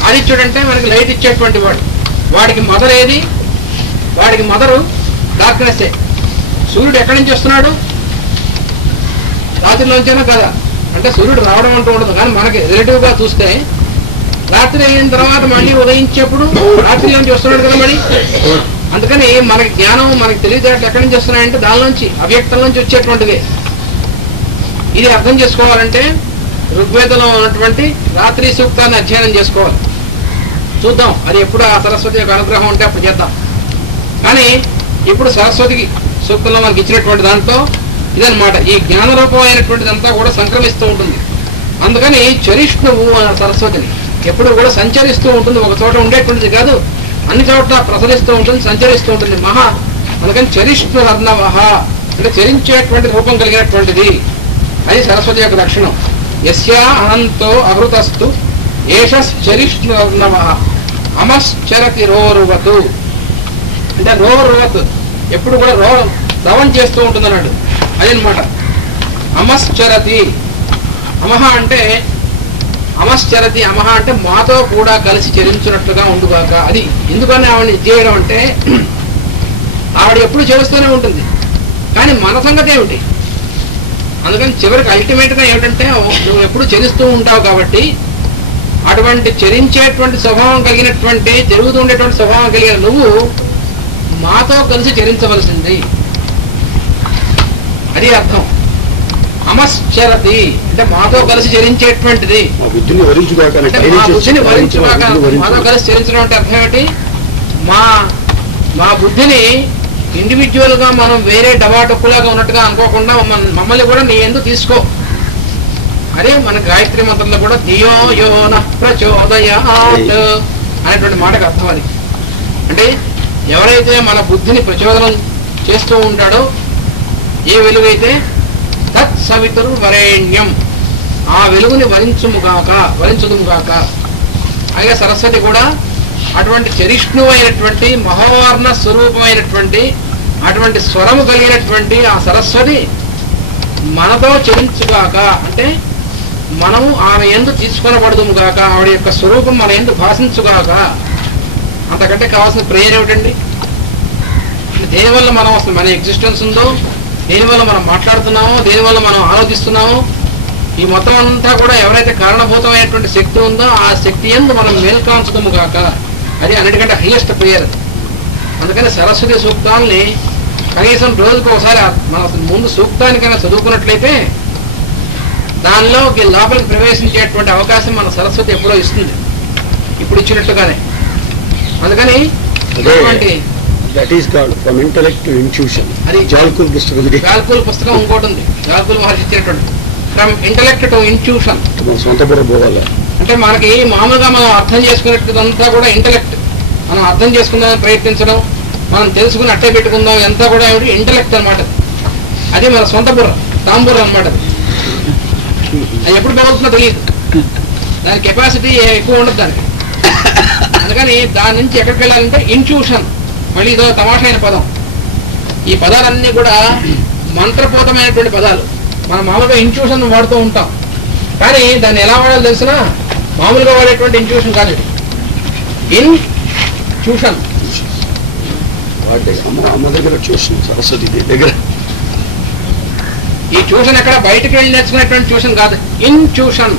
ఆదిత్యుడు అంటే మనకి లైట్ ఇచ్చేటువంటి వాడు. వాడికి మొదలేది, వాడికి మొదలు డార్క్నెస్సే. సూర్యుడు ఎక్కడి నుంచి వస్తున్నాడు? రాత్రిలోంచేనా కదా. అంటే సూర్యుడు రావడం అంటూ ఉండదు. కానీ మనకి రిలేటివ్ గా చూస్తే రాత్రి అయిన తర్వాత మళ్ళీ ఉదయించేప్పుడు రాత్రిలోంచి వస్తున్నాడు కదా మరి. అందుకని మనకి జ్ఞానం మనకి తెలివితేటలు ఎక్కడి నుంచి వస్తున్నాయంటే దానిలోంచి అవ్యక్తం నుంచి వచ్చేటువంటిది. ఇది అర్థం చేసుకోవాలంటే ఋగ్వేదంలో ఉన్నటువంటి రాత్రి సూక్తాన్ని అధ్యయనం చేసుకోవాలి. చూద్దాం అది ఎప్పుడు ఆ సరస్వతి యొక్క అనుగ్రహం ఉంటే అప్పుడు చేద్దాం. కానీ ఇప్పుడు సరస్వతికి సూక్తంలో మనకి ఇచ్చినటువంటి దాంట్లో ఇదన్నమాట, ఈ జ్ఞానరూపమైనటువంటిదంతా కూడా సంక్రమిస్తూ ఉంటుంది. అందుకని చరిష్ణువు అన్న సరస్వతిని ఎప్పుడు కూడా సంచరిస్తూ ఉంటుంది, ఒక చోట ఉండేటువంటిది కాదు, అన్ని చోట్ల ప్రసరిస్తూ ఉంటుంది, సంచరిస్తూ ఉంటుంది. మహా అందుకని చరిష్ణు రత్నవహ అంటే చరించేటువంటి రూపం కలిగినటువంటిది. అది సరస్వతి యొక్క లక్షణం. యస్యా అనంతో అహృతస్తు ఏషశ్చరిష్ణు రత్నవహ అమశ్చరతి రోరువతు అంటే రోరువత్ ఎప్పుడు కూడా రవం చేస్తూ ఉంటుంది అన్నాడు. అదనమాట అమశ్చరతి. అమహ అంటే అమశ్చరతి, అమహ అంటే మాతో కూడా కలిసి చరించినట్లుగా ఉండుగాక. అది ఎందుకని ఆవిడని చేయడం అంటే ఆవిడ ఎప్పుడు చేస్తూనే ఉంటుంది, కానీ మన సంగతి ఏమిటి? అందుకని చివరికి అల్టిమేట్గా ఏమిటంటే నువ్వు ఎప్పుడు చరిస్తూ ఉంటావు కాబట్టి అటువంటి చరించేటువంటి స్వభావం కలిగినటువంటి తిరుగుతూ ఉండేటువంటి స్వభావం కలిగిన నువ్వు మాతో కలిసి చరించవలసింది. అది అర్థం. అమశ్చరతి అంటే మాతో కలిసి చరించేటువంటిది. అంటే మా బుద్ధిని వరించుగాక. మాతో కలిసి చరించడం అంటే అర్థం ఏమిటి? మా బుద్ధిని ఇండివిజువల్ గా మనం వేరే డబాటొక్కులాగా ఉన్నట్టుగా అనుకోకుండా మమ్మల్ని కూడా నీ ఎందుకు తీసుకో. అదే మన గాయత్రి మంత్రంలో కూడా ధియో యో నః ప్రచోదయాత్ అనేటువంటి మాటకు అర్థం. అది అంటే ఎవరైతే మన బుద్ధిని ప్రచోదనం చేస్తూ ఉంటాడో, ఏ వెలుగైతే తత్ సవితుర్ వరేణ్యం ఆ వెలుగుని వరించుదుముగాక. అలాగే సరస్వతి కూడా అటువంటి చరిష్ణువైనటువంటి మహోవర్ణ స్వరూపమైనటువంటి అటువంటి స్వరము కలిగినటువంటి ఆ సరస్వతి మనతో చరించుగాక. అంటే మనము ఆమె ఎందు తీసుకొనబడదుముగాక, ఆవిడ యొక్క స్వరూపం మన ఎందు భాషించుగాక. అంతకంటే కావాల్సిన ప్రేయర్ ఏమిటండి? దేనివల్ల మనం అసలు మన ఎగ్జిస్టెన్స్ ఉందో, దేనివల్ల మనం మాట్లాడుతున్నామో, దేనివల్ల మనం ఆలోచిస్తున్నామో, ఈ మొత్తం అంతా కూడా ఎవరైతే కారణభూతమైనటువంటి శక్తి ఉందో ఆ శక్తి ఎందు మనం మేల్కాంచుతాము గాక. అది అన్నిటికంటే హైయెస్ట్ ప్రేయర్. అందుకని సరస్వతి సూక్తాన్ని కనీసం రోజుకు ఒకసారి మనం ముందు సూక్తానికైనా చదువుకున్నట్లయితే దానిలో లోపలికి ప్రవేశించేటువంటి అవకాశం మన సరస్వతి ఎప్పుడో ఇస్తుంది, ఇప్పుడు ఇచ్చినట్టుగానే. అందుకని జాల్కూల్ పుస్తకం ఇంకోటి ఉంది, జాల్కూల్ మహర్షి ఇచ్చినటువంటి ఫ్రమ్ ఇంటలెక్ట్ టు ఇంట్యూషన్. అంటే మనకి మామూలుగా మనం అర్థం చేసుకునేదంతా కూడా ఇంటలెక్ట్, మనం అర్థం చేసుకుందామని ప్రయత్నించడం, మనం తెలుసుకుని అట్టే పెట్టుకుందాం, ఎంత కూడా ఏమిటి ఇంటలెక్ట్ అనమాట. అది మన సొంత బుర్ర, తాంబుర్ర అనమాట. అది ఎప్పుడు బాగుతుందో తెలియదు, దాని కెపాసిటీ ఎక్కువ ఉండదు దానికి. అందుకని దాని నుంచి ఎక్కడికి వెళ్ళాలంటే ఇంట్యూషన్. మళ్ళీ ఇదో తమాషైన పదం. ఈ పదాలన్నీ కూడా మంత్రపూతమైనటువంటి పదాలు. మనం మామూలుగా ఇంట్యూషన్ వాడుతూ ఉంటాం, కానీ దాన్ని ఎలా వాడాలో తెలిసినా మామూలుగా వాడేటువంటి ఇంట్యూషన్ కాదు. ఇన్ట్యూషన్. ఈ ట్యూషన్ ఎక్కడ బయటకు వెళ్ళి నేర్చుకునేటువంటి ట్యూషన్ కాదు, ఇన్ట్యూషన్.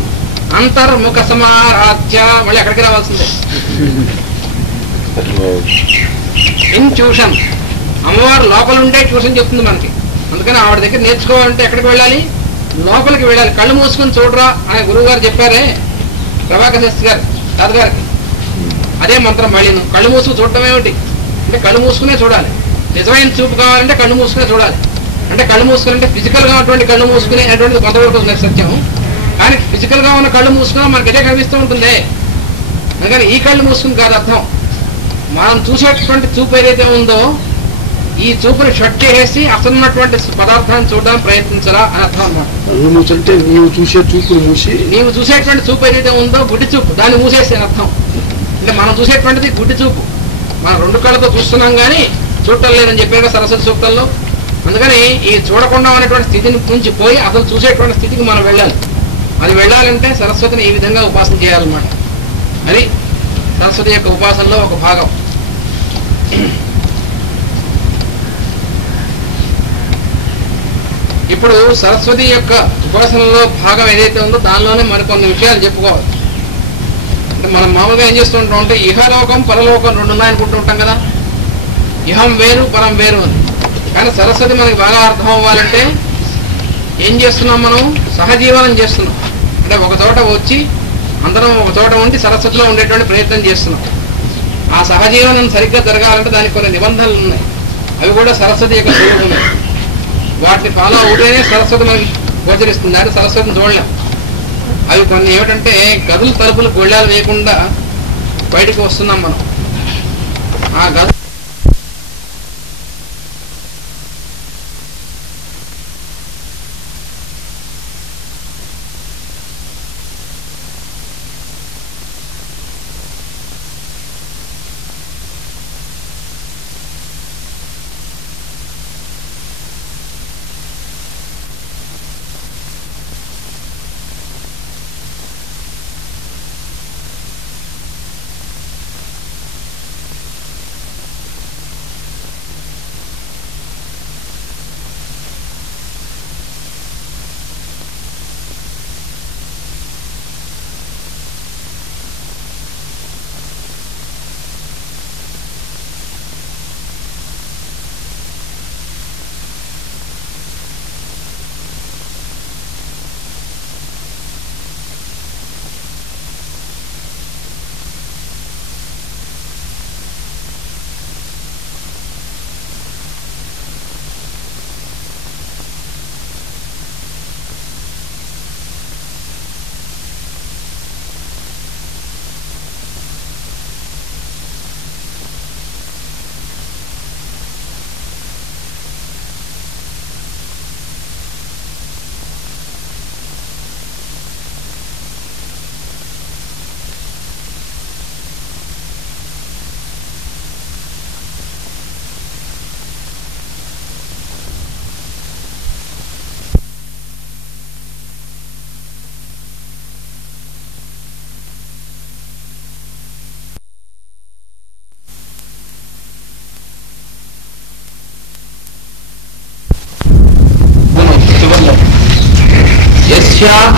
అంతర్ముఖ సమారాధ్య, మళ్ళీ ఎక్కడికి రావాల్సిందే. ఇన్ట్యూషన్. అమ్మవారు లోపల ఉండే ట్యూషన్ చెప్తుంది మనకి. అందుకని ఆవిడ దగ్గర నేర్చుకోవాలంటే ఎక్కడికి వెళ్ళాలి? లోపలికి వెళ్ళాలి. కళ్ళు మూసుకొని చూడరా అనే గురువు గారు చెప్పారే ప్రభాకర్ శాస్త్రి గారు తాతగారికి, అదే మంత్రం. మళ్ళీ కళ్ళు మూసుకుని చూడటం ఏమిటి అంటే కళ్ళు మూసుకునే చూడాలి. నిజమైన చూపు కావాలంటే కళ్ళు మూసుకునే చూడాలి. అంటే కళ్ళు మూసుకుని అంటే ఫిజికల్ గా ఉన్నటువంటి కళ్ళు మూసుకునే అనేటువంటిది కొంతవరకు సత్యం, కానీ ఫిజికల్ గా ఉన్న కళ్ళు మూసుకున్నా మనకి ఇదే కనిపిస్తూ ఉంటుంది. అందుకని ఈ కళ్ళు మూసుకుని కాదు అర్థం. మనం చూసేటటువంటి చూపు ఏదైతే ఉందో ఈ చూపుని షట్ చేసి అసలు ఉన్నటువంటి పదార్థాన్ని చూడడానికి ప్రయత్నించాలా అని అర్థం అన్నమాట. నీవు చూసేటువంటి చూపు ఏదైతే ఉందో గుడ్డి చూపు, దాన్ని మూసేసి అని అర్థం. అంటే మనం చూసేటువంటిది గుడ్డి చూపు, మనం రెండు కళ్ళతో చూస్తున్నాం కానీ చూడటం లేదని చెప్పారు సరస్వతి సూక్తంలో. అందుకని ఈ చూడకుండా ఉన్నటువంటి స్థితిని నుంచి పోయి అసలు చూసేటువంటి స్థితికి మనం వెళ్ళాలి. అది వెళ్ళాలంటే సరస్వతిని ఈ విధంగా ఉపాసన చేయాలన్నమాట. అది సరస్వతి యొక్క ఉపాసనలో ఒక భాగం. ఇప్పుడు సరస్వతి యొక్క ఉపాసనలో భాగం ఏదైతే ఉందో దానిలోనే మరికొన్ని విషయాలు చెప్పుకోవాలి. అంటే మనం మామూలుగా ఏం చేస్తూ ఉంటాం అంటే ఇహలోకం పరలోకం రెండు ఉన్నాయనుకుంటూ ఉంటాం కదా. ఇహం వేరు పరం వేరు అని. కానీ సరస్వతి మనకి బాగా అర్థం అవ్వాలంటే ఏం చేస్తున్నాం? మనం సహజీవనం చేస్తున్నాం. అంటే ఒక చోట వచ్చి అందరం ఒక చోట ఉండి సరస్వతిలో ఉండేటువంటి ప్రయత్నం చేస్తున్నాం. ఆ సహజీవనం సరిగ్గా జరగాలంటే దానికి కొన్ని నిబంధనలు ఉన్నాయి. అవి కూడా సరస్వతి యొక్క స్వరూపం ఉన్నాయి. వాటిని ఫాలో అవుతేనే సరస్వతి మనకి గోచరిస్తుంది. అంటే సరస్వతిని చూడలేం. అవి కొన్ని ఏమిటంటే గదులు తలుపులు గొళ్ళాలు వేయకుండా బయటకు వస్తున్నాం మనం. ఆ గదు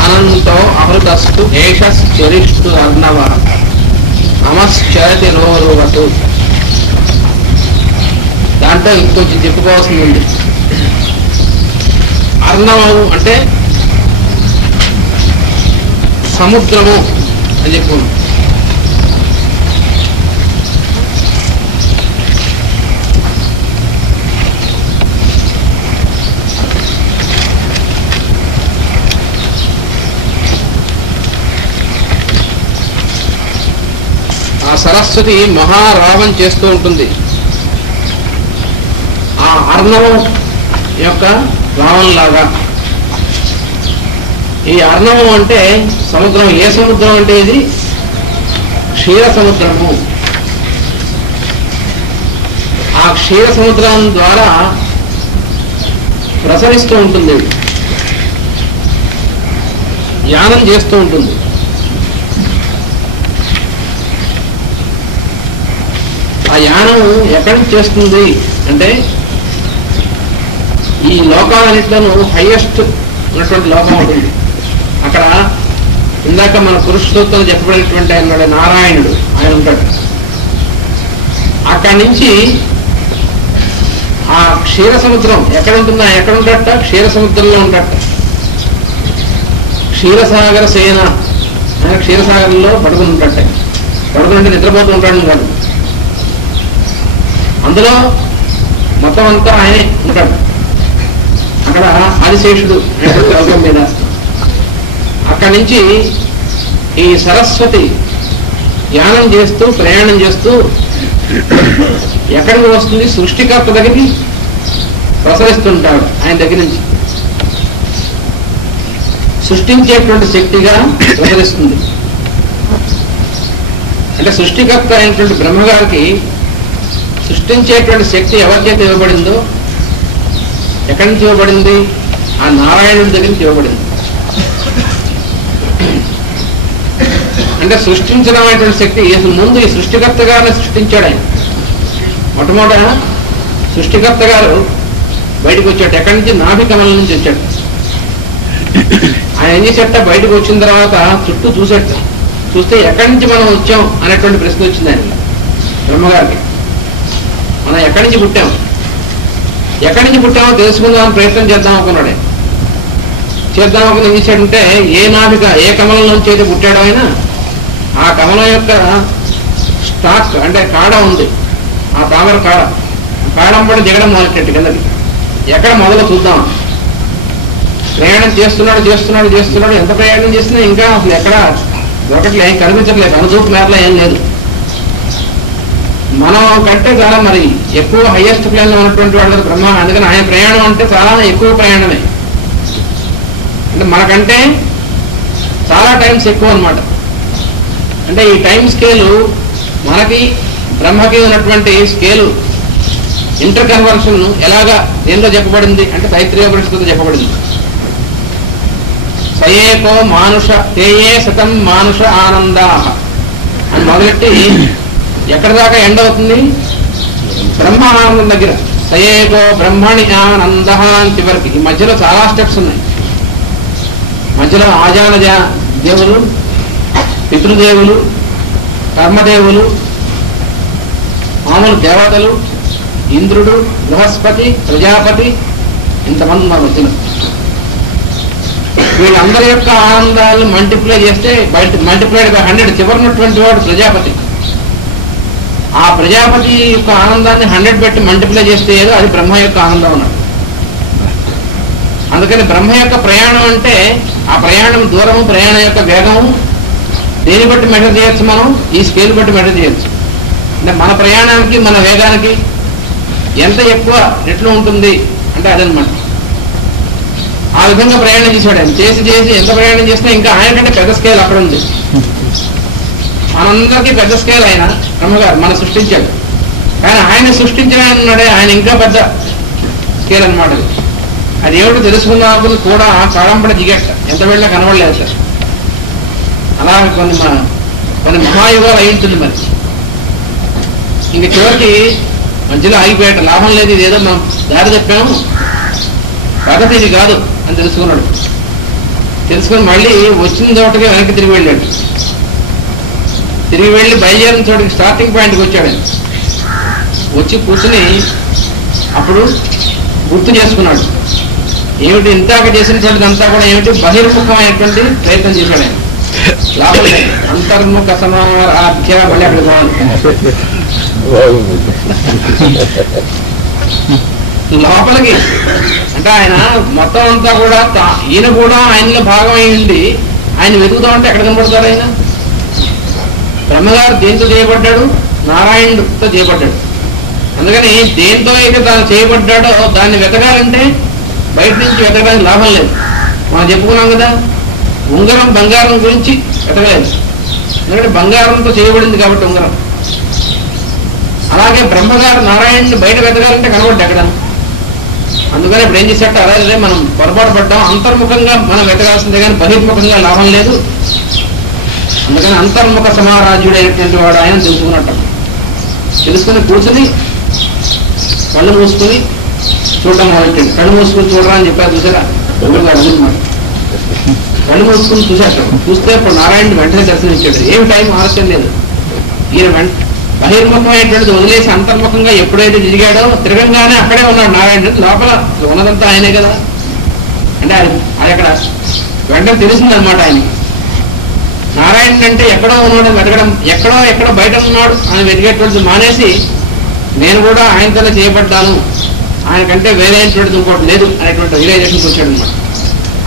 అనంతో అహృదస్తు ఏషరిష్టు అర్ణవ అమశ్చరతి రోరువతు. దాంట్లో ఇంకొంచెం చెప్పుకోవాల్సింది ఉంది. అర్ణవము అంటే సముద్రము అని చెప్పుకున్నాం. సరస్వతి మహారావం చేస్తూ ఉంటుంది. ఆ అర్ణవం యొక్క రావంలాగా. ఈ అర్ణవం అంటే సముద్రం. ఏ సముద్రం అంటే ఇది క్షీర సముద్రము. ఆ క్షీర సముద్రం ద్వారా ప్రసరిస్తూ ఉంటుంది, యానం చేస్తూ ఉంటుంది. ఆ యానం ఎక్కడి నుంచి చేస్తుంది అంటే ఈ లోకాలన్నింటిలోనూ హైయెస్ట్ ఉన్నటువంటి లోకం ఉంటుంది. అక్కడ ఇందాక మన పురుష సూత్రం చెప్పబడినటువంటి ఆయన నారాయణుడు, ఆయన ఉంటాడు. అక్కడి నుంచి ఆ క్షీర సముద్రం ఎక్కడ ఉంటుందా, ఎక్కడ ఉంటాడట? క్షీర సముద్రంలో ఉంటాడట. క్షీరసాగర సేన ఆయన క్షీరసాగరంలో పడుకుని ఉంటాడట. పడుకుంటే నిద్రపోతూ ఉంటాడు కాదు, అందులో మొత్తం అంతా ఆయనే ఉంటాడు. అక్కడ ఆదిశేషుడు లోకం మీద. అక్కడి నుంచి ఈ సరస్వతి ధ్యానం చేస్తూ ప్రయాణం చేస్తూ ఎక్కడికి వస్తుంది? సృష్టికర్త దగ్గరికి ప్రసరిస్తుంటాడు. ఆయన దగ్గర నుంచి సృష్టించేటువంటి శక్తిగా ప్రసరిస్తుంది. అంటే సృష్టికర్త అయినటువంటి బ్రహ్మగారికి సృష్టించేటువంటి శక్తి ఎవరి చేత ఇవ్వబడిందో, ఎక్కడి నుంచి ఇవ్వబడింది? ఆ నారాయణుడి దగ్గర నుంచి ఇవ్వబడింది. అంటే సృష్టించడం అనేటువంటి శక్తి ముందు ఈ సృష్టికర్త గారిని సృష్టించాడు ఆయన. మొట్టమొదట సృష్టికర్త గారు బయటకు వచ్చాడు. ఎక్కడి నుంచి? నాభికమల నుంచి వచ్చాడు. ఆయన ఏం చేసేట? బయటకు వచ్చిన తర్వాత చుట్టూ చూసేట. చూస్తే ఎక్కడి నుంచి మనం వచ్చాం అనేటువంటి ప్రశ్న వచ్చింది ఆయన బ్రహ్మగారికి. మనం ఎక్కడి నుంచి పుట్టాం, ఎక్కడి నుంచి పుట్టామో తెలుసుకుందామని ప్రయత్నం చేద్దాం అనుకున్నాడు. చేద్దామని ఏం చేశాడంటే ఏ నాభిక ఏ కమలం నుంచి అయితే పుట్టాడో ఆయన ఆ కమలం యొక్క స్టాక్ అంటే కాడ ఉంది, ఆ తామర కాడం పడి దిగడం మొదలెట్టు కిందకి. ఎక్కడ మొదలు చూద్దాం. ప్రయాణం చేస్తున్నాడు. ఎంత ప్రయాణం చేసినా ఇంకా అసలు ఎక్కడ ఒకటి ఏం కనిపించట్లేదు, అనుదూపు మేరలో ఏం లేదు. మనం కంటే చాలా మరి ఎక్కువ హైయెస్ట్ ప్లేన్ లో ఉన్నటువంటి వాళ్ళు బ్రహ్మ. అందుకని ఆయన ప్రయాణం అంటే చాలా ఎక్కువ ప్రయాణమే, అంటే మనకంటే చాలా టైమ్స్ ఎక్కువ అనమాట. అంటే ఈ టైం స్కేలు మనకి బ్రహ్మకి ఉన్నటువంటి స్కేలు ఇంటర్ కన్వర్షన్ ఎలాగా దేంతో చెప్పబడింది అంటే తైత్రీయోపనిషత్తుతో చెప్పబడింది. సయేకో మానుష తేయే శతం మానుష ఆనందా అని మొదలెట్టి ఎక్కడి దాకా ఎండ్ అవుతుంది? బ్రహ్మ ఆనందం దగ్గర. సయేకో బ్రహ్మణి ఆనంద అని చివరికి. ఈ మధ్యలో చాలా స్టెప్స్ ఉన్నాయి. మధ్యలో ఆజాన దేవులు, పితృదేవులు, కర్మదేవులు, మామూలు దేవతలు, ఇంద్రుడు, బృహస్పతి, ప్రజాపతి, ఇంతమంది మా మధ్యలో. వీళ్ళందరి యొక్క ఆనందాలు మల్టిప్లై చేస్తే మల్టిప్లైడ్ బై 100 చివరినటువంటి వాడు ప్రజాపతి. ఆ ప్రజాపతి యొక్క ఆనందాన్ని 100 పెట్టి మల్టిప్లై చేస్తే ఏదో అది బ్రహ్మ యొక్క ఆనందం అన్నాడు. అందుకని బ్రహ్మ యొక్క ప్రయాణం అంటే ఆ ప్రయాణం దూరము, ప్రయాణం యొక్క వేగము దేని బట్టి మెజర్ చేయొచ్చు? మనం ఈ స్కేల్ బట్టి మెజర్ చేయొచ్చు. అంటే మన ప్రయాణానికి మన వేగానికి ఎంత ఎక్కువ రెట్లు ఉంటుంది అంటే అదనమాట. ఆ విధంగా ప్రయాణం చేశాడు ఆయన. చేసి ఎంత ప్రయాణం చేసినా ఇంకా ఆయన కంటే పెద్ద స్కేల్ అక్కడ ఉంది. మనందరికీ పెద్ద స్కేల్ ఆయన బ్రహ్మగారు మన సృష్టించాడు. కానీ ఆయన సృష్టించాడన్నాడే ఆయన ఇంకా పెద్ద స్కేల్ అనమాట. అది ఏమిటో తెలుసుకున్నప్పుడు కూడా కాడంపడ దిగట, ఎంత వెళ్ళినా కనబడలేదు సార్. అలా కొన్ని మహాయుగాలు అయి ఉంటుంది. మరి ఇంక చివరికి మధ్యలో ఆగిపోయాట, లాభం లేదు, ఇది ఏదో మనం దారి చెప్పాము, పద్ధతి ఇది కాదు అని తెలుసుకున్నాడు. తెలుసుకుని మళ్ళీ వచ్చిన చోటకి వెనక్కి తిరిగి వెళ్ళాడు. తిరిగి వెళ్ళి బయలుదేరిన చోటకి స్టార్టింగ్ పాయింట్కి వచ్చాడు. వచ్చి కూర్చుని అప్పుడు గుర్తు చేసుకున్నాడు. ఏమిటి ఇంతాక చేసిన చోటంతా కూడా ఏమిటి బహిర్ముఖమైనటువంటి ప్రయత్నం చేశాడు ఆయన. లాభం లేదు, అంతర్ముఖ సమారాధ్య మళ్ళీ అక్కడ పోవాలి. లోపలికి అంటే ఆయన మొత్తం అంతా కూడా ఈయన కూడా ఆయనలో భాగం అయింది. ఆయన వెతుకుతా ఉంటే ఎక్కడ కనబడతారు? ఆయన బ్రహ్మగారు దేంతో చేయబడ్డాడు? నారాయణుడితో చేయబడ్డాడు. అందుకని దేంతో అయితే తాను చేయబడ్డాడో దాన్ని వెతకాలంటే బయట నుంచి వెతకడానికి లాభం లేదు. మనం చెప్పుకున్నాం కదా, ఉంగరం బంగారం గురించి వెతకలేదు, ఎందుకంటే బంగారంతో చేయబడింది కాబట్టి ఉంగరం. అలాగే బ్రహ్మగారు నారాయణుని బయట వెతకాలంటే కనబడ్డా అక్కడ. అందుకని ఇప్పుడు ఏం చేసేట అలాగే మనం పొరపాటు పడ్డాం. అంతర్ముఖంగా మనం వెతకాల్సిందే కానీ బహిర్ముఖంగా లాభం లేదు. అందుకని అంతర్ముఖ సమారాజ్యుడైనటువంటి వాడు ఆయన తెలుసుకున్నట్టు. తెలుసుకుని కూర్చుని కళ్ళు మూసుకుని చూడడం మొదలెట్టాడు. కళ్ళు మూసుకుని చూడరా అని చెప్పారు. చూసారా? అడుగుతున్నమాట. కళ్ళు మూసుకుని చూశాడు. చూస్తే ఇప్పుడు నారాయణుడు వెంటనే దర్శనమిచ్చాడు. ఏమి టైం ఆలస్యం లేదు. ఈయన బహిర్ముఖమైనటువంటిది వదిలేసి అంతర్ముఖంగా ఎప్పుడైతే తిరిగాడో తిరగంగానే అక్కడే ఉన్నాడు నారాయణుడు. లోపల ఉన్నదంతా ఆయనే కదా. అంటే అది అక్కడ వెంటనే తెలిసిందనమాట ఆయనకి. నారాయణుడు అంటే ఎక్కడో ఉన్నాడు వెతకడం, ఎక్కడో బయట ఉన్నాడు అని వెతికేటువంటిది మానేసి నేను కూడా ఆయనతోనే చేయబడ్డాను, ఆయనకంటే వేరేటువంటిది ఇంకోటి లేదు అనేటువంటి రియలైజేషన్కి వచ్చాడు అనమాట.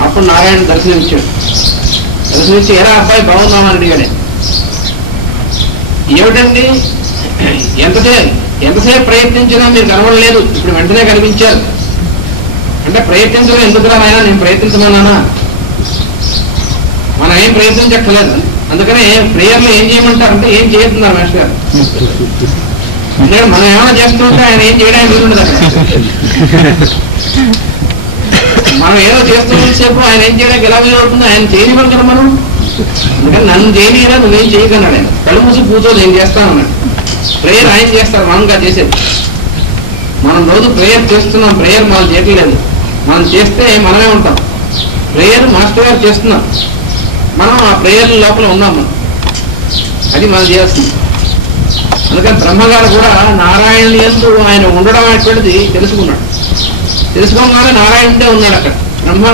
అప్పుడు నారాయణ దర్శనమిచ్చాడు. దర్శనమిచ్చి ఎలా అబ్బాయి బాగున్నామని అడిగాడు. ఏమిటండి ఎంతసేపు ప్రయత్నించినా మీరు కనబడలేదు, ఇప్పుడు వెంటనే కనిపించారు అంటే ప్రయత్నించడం ఎందుకురా అయినా నేను ప్రయత్నించమన్నానా? మనం ఏం ప్రయత్నించక్కర్లేదు. అందుకనే ప్రేయర్లో ఏం చేయమంటారంటే ఏం చేస్తున్నారు మాస్టర్ గారు. ఎందుకంటే మనం ఏమైనా చేస్తుంటే ఆయన ఏం చేయడానికి వీలుండదు అక్కడ. మనం ఏదో చేస్తున్నంతసేపు ఆయన ఏం చేయడానికి ఎలా వీలవుతుంది? ఆయన చేయనివ్వరు కదా మనం. అందుకని నన్ను చేయనియరా, నువ్వేం చేయగలడు ఆయన. కళ్ళు మూసి కూర్చో నేను చేస్తానన్నాడు. ప్రేయర్ ఆయన చేస్తారు, మనంగా చేసేది. మనం రోజు ప్రేయర్ చేస్తున్నాం, ప్రేయర్ మనం చేయట్లేదు. మనం చేస్తే మనమే ఉంటాం. ప్రేయర్ మాస్టర్ గారు చేస్తున్నాం, మనం ఆ ప్రేయర్ లోపల ఉన్నాం. మనం అది మనం చేస్తుంది. అందుకని బ్రహ్మగారు కూడా నారాయణుని యందు ఆయన ఉండడం అనేటువంటిది తెలుసుకున్నాడు. తెలుసుకోగానే నారాయణుడే ఉన్నాడు అక్కడ. బ్రహ్మ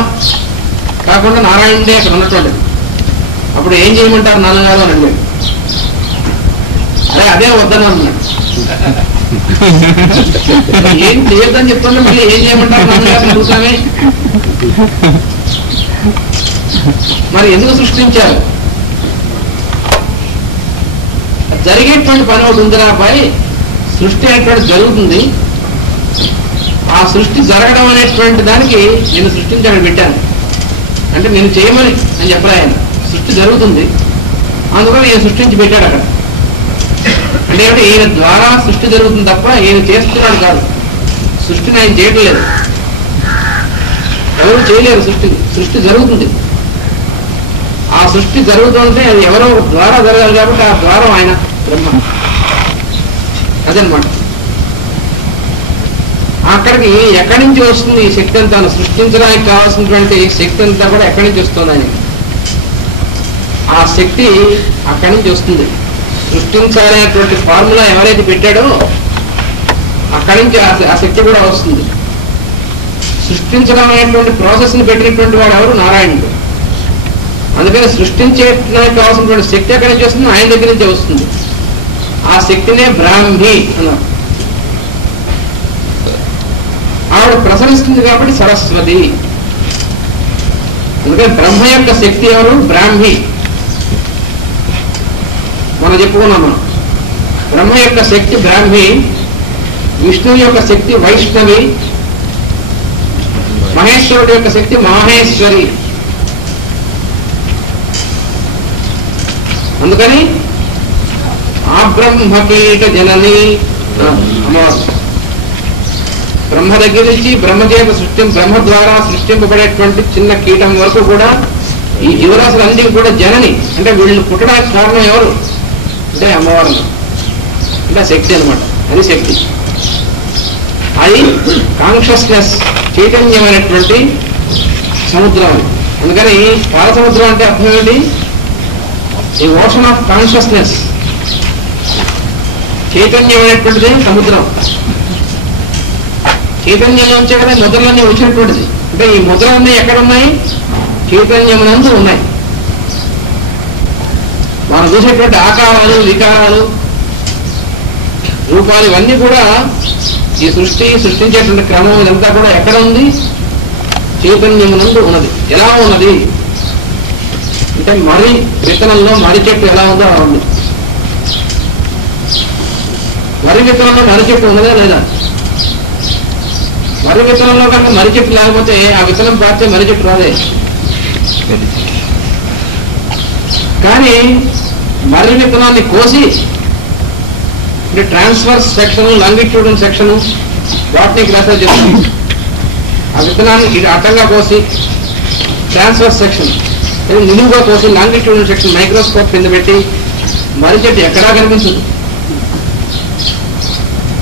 కాకుండా నారాయణుడే అక్కడ ఉన్నటువంటిది. అప్పుడు ఏం చేయమంటారు నాన్నగారు అని అడిగాడు. అదే వద్దని అన్నాడు. ఏం చేయొద్దని చెప్తుంటే మళ్ళీ ఏం చేయమంటారు నాన్నగారు అడుగుతామే. మరి ఎందుకు సృష్టించారు? జరిగేటువంటి పని ఒకటి ఉందిరా అబ్బాయి, సృష్టి అనేటువంటి జరుగుతుంది. ఆ సృష్టి జరగడం అనేటువంటి దానికి నేను సృష్టించడం పెట్టాను. అంటే నేను చేయమని అని చెప్పలే ఆయన. సృష్టి జరుగుతుంది, అందుకని నేను సృష్టించి పెట్టాడు అక్కడ. అంటే ఈయన ద్వారా సృష్టి జరుగుతుంది తప్ప ఈయన చేస్తున్నాడు కాదు. సృష్టిని ఆయన చేయడం లేదు, ఎవరు చేయలేరు. సృష్టి జరుగుతుంది. ఆ సృష్టి జరుగుతుంటే అది ఎవరో ద్వారా జరగాలి కాబట్టి ఆ ద్వారం ఆయన బ్రహ్మ. అదనమాట. అక్కడికి ఎక్కడి నుంచి వస్తుంది ఈ శక్తి అంతా? సృష్టించడానికి కావాల్సినటువంటి శక్తి అంతా కూడా ఎక్కడి నుంచి వస్తుంది ఆయన? ఆ శక్తి అక్కడి నుంచి వస్తుంది. సృష్టించాలనేటువంటి ఫార్ములా ఎవరైతే పెట్టాడో అక్కడి నుంచి ఆ శక్తి కూడా వస్తుంది. సృష్టించడం అనేటువంటి ప్రాసెస్ని పెట్టినటువంటి వాడు ఎవరు? నారాయణుడు. అందుకని సృష్టించడానికి కావాల్సినటువంటి శక్తి ఎక్కడి నుంచి వస్తుంది? ఆయన దగ్గర నుంచే వస్తుంది. ఆ శక్తినే బ్రాహ్మి అన్నారు. ఆవిడ ప్రసరిస్తుంది కాబట్టి సరస్వతి. అందుకని బ్రహ్మ యొక్క శక్తి ఎవరు? బ్రాహ్మి. మనం చెప్పుకున్నాం. మనం బ్రహ్మ యొక్క శక్తి బ్రాహ్మి, విష్ణువు యొక్క శక్తి వైష్ణవి, మహేశ్వరుడు యొక్క శక్తి మాహేశ్వరి. అందుకని ఆ బ్రహ్మకీట జనని అమ్మవారు. బ్రహ్మ దగ్గర నుంచి బ్రహ్మచేత బ్రహ్మ ద్వారా సృష్టింపబడేటువంటి చిన్న కీటం వరకు కూడా ఈ జీవరాశులన్నీ కూడా జనని. అంటే వీళ్ళు పుట్టడానికి కారణం ఎవరు అంటే అమ్మవారు, అంటే శక్తి అనమాట. అది శక్తి. అది కాన్షియస్నెస్, చైతన్యమైనటువంటి సముద్రం. అందుకని పాల సముద్రం అంటే అర్థం ఏంటి? ఈ ఓషన్ ఆఫ్ కాన్షియస్నెస్, చైతన్యమైనటువంటిది సముద్రం. చైతన్యంలోంచే కదా ముద్రలన్నీ వచ్చినటువంటిది. అంటే ఈ ముద్రలన్నీ ఎక్కడున్నాయి? చైతన్యమునందు ఉన్నాయి. మనం చూసేటువంటి ఆకారాలు, వికారాలు, రూపాలు ఇవన్నీ కూడా ఈ సృష్టించేటువంటి క్రమం ఇదంతా కూడా ఎక్కడ ఉంది? చైతన్యమునందు ఉన్నది. ఎలా ఉన్నది అంటే మర్రి విత్తనంలో మర్రి చెట్టు ఎలా ఉందో అలా ఉంది. మర్రి విత్తనంలో మర్రి చెట్టు ఉన్నదా లేదా? మర్రి విత్తనంలో కనుక మర్రి చెట్టు లేకపోతే ఆ విత్తనం పారితే మర్రి చెట్టు రాదే. కానీ మర్రి విత్తనాన్ని కోసి, అంటే ట్రాన్స్ఫర్స్ సెక్షన్, లాంగిట్యూడల్ సెక్షన్, వాటిని క్లాసెస్ చేస్తాం. ఆ విత్తనాన్ని ఇది అడ్డంగా కోసి ట్రాన్స్ఫర్స్ సెక్షన్, నిలువుగా కోసి లాంగిట్యూడల్ సెక్షన్ మైక్రోస్కోప్ కింద పెట్టి మర్రి చెట్టు ఎక్కడా కనిపించదు.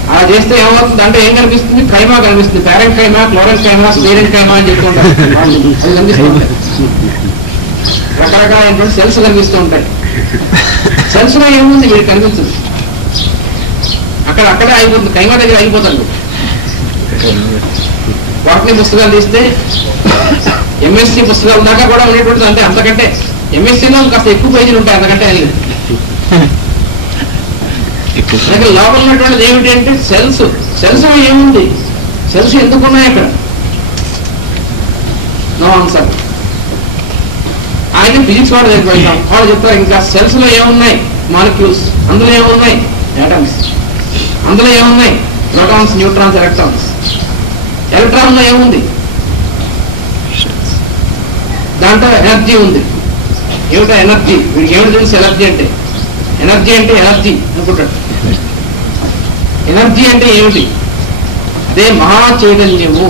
అలా చేస్తే ఏమవుతుంది అంటే ఏం కనిపిస్తుంది? ఖైమా కనిపిస్తుంది. పేరెంట్ ఖైమా, క్లోరెంట్ ఖైమా, స్పేరెంట్ ఖైమా అని చెప్తుంటారు. అది కనిపిస్తూ ఉంటాయి. రకరకాలైనటువంటి సెల్స్ కనిపిస్తూ ఉంటాయి. సెల్స్ లో ఏముంది వీడికి కనిపించదు. అక్కడే అయిపోతుంది, ఖైమా దగ్గర అయిపోతాడు. వాటిని పుస్తకాలు తీస్తే ఎంఎస్సీ పుస్తకాల దాకా కూడా ఉండేటువంటిది. అంటే అంతకంటే ఎంఎస్సీలో కాస్త ఎక్కువ పేజీలు ఉంటాయి, అంతకంటే అది. అలాగే లోపల ఉన్నటువంటిది ఏమిటి అంటే సెల్స్. సెల్స్ ఏముంది? సెల్స్ ఎందుకున్నాయి అక్కడ? No answer. ఆయన ఫిజిక్స్ వాడు వెళ్ళిపోయినాం, వాళ్ళు చెప్తారు ఇంకా సెల్స్ లో ఏమున్నాయి? మాలిక్యూల్స్. అందులో ఏమున్నాయి? ఆటమ్స్. అందులో ఏమున్నాయి? Protons, neutrons, electrons. ఎలక్ట్రాన్ లో ఏముంది? దాంట్లో ఎనర్జీ ఉంది. ఏమిటో ఎనర్జీ? వీడికి ఏమిటి తెలుసు ఎనర్జీ అంటే? ఎనర్జీ అంటే ఎనర్జీ అనుకుంటాడు. ఎనర్జీ అంటే ఏమిటి? అదే మహా చైతన్యము.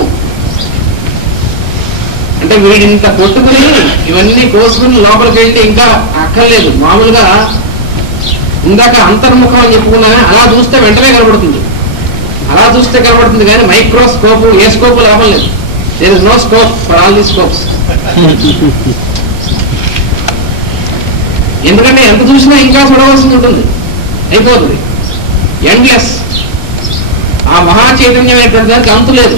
అంటే వీడింత కొట్టుకుని ఇవన్నీ కోసుకుని లోపలికి వెళ్ళి ఇంకా అక్కర్లేదు. మామూలుగా ఇందాక అంతర్ముఖం అని చెప్పుకున్నా అలా చూస్తే వెంటనే కనబడుతుంది. అలా చూస్తే కనబడుతుంది కానీ మైక్రోస్కోప్, ఏ స్కోప్ లాభం లేదు. There is no scope for all the scopes. ఎందుకంటే ఎంత చూసినా ఇంకా చూడవలసి ఉంటుంది, అయిపోతుంది. ఎండ్లెస్. ఆ మహా చైతన్యం అనేటువంటి దానికి అంతు లేదు.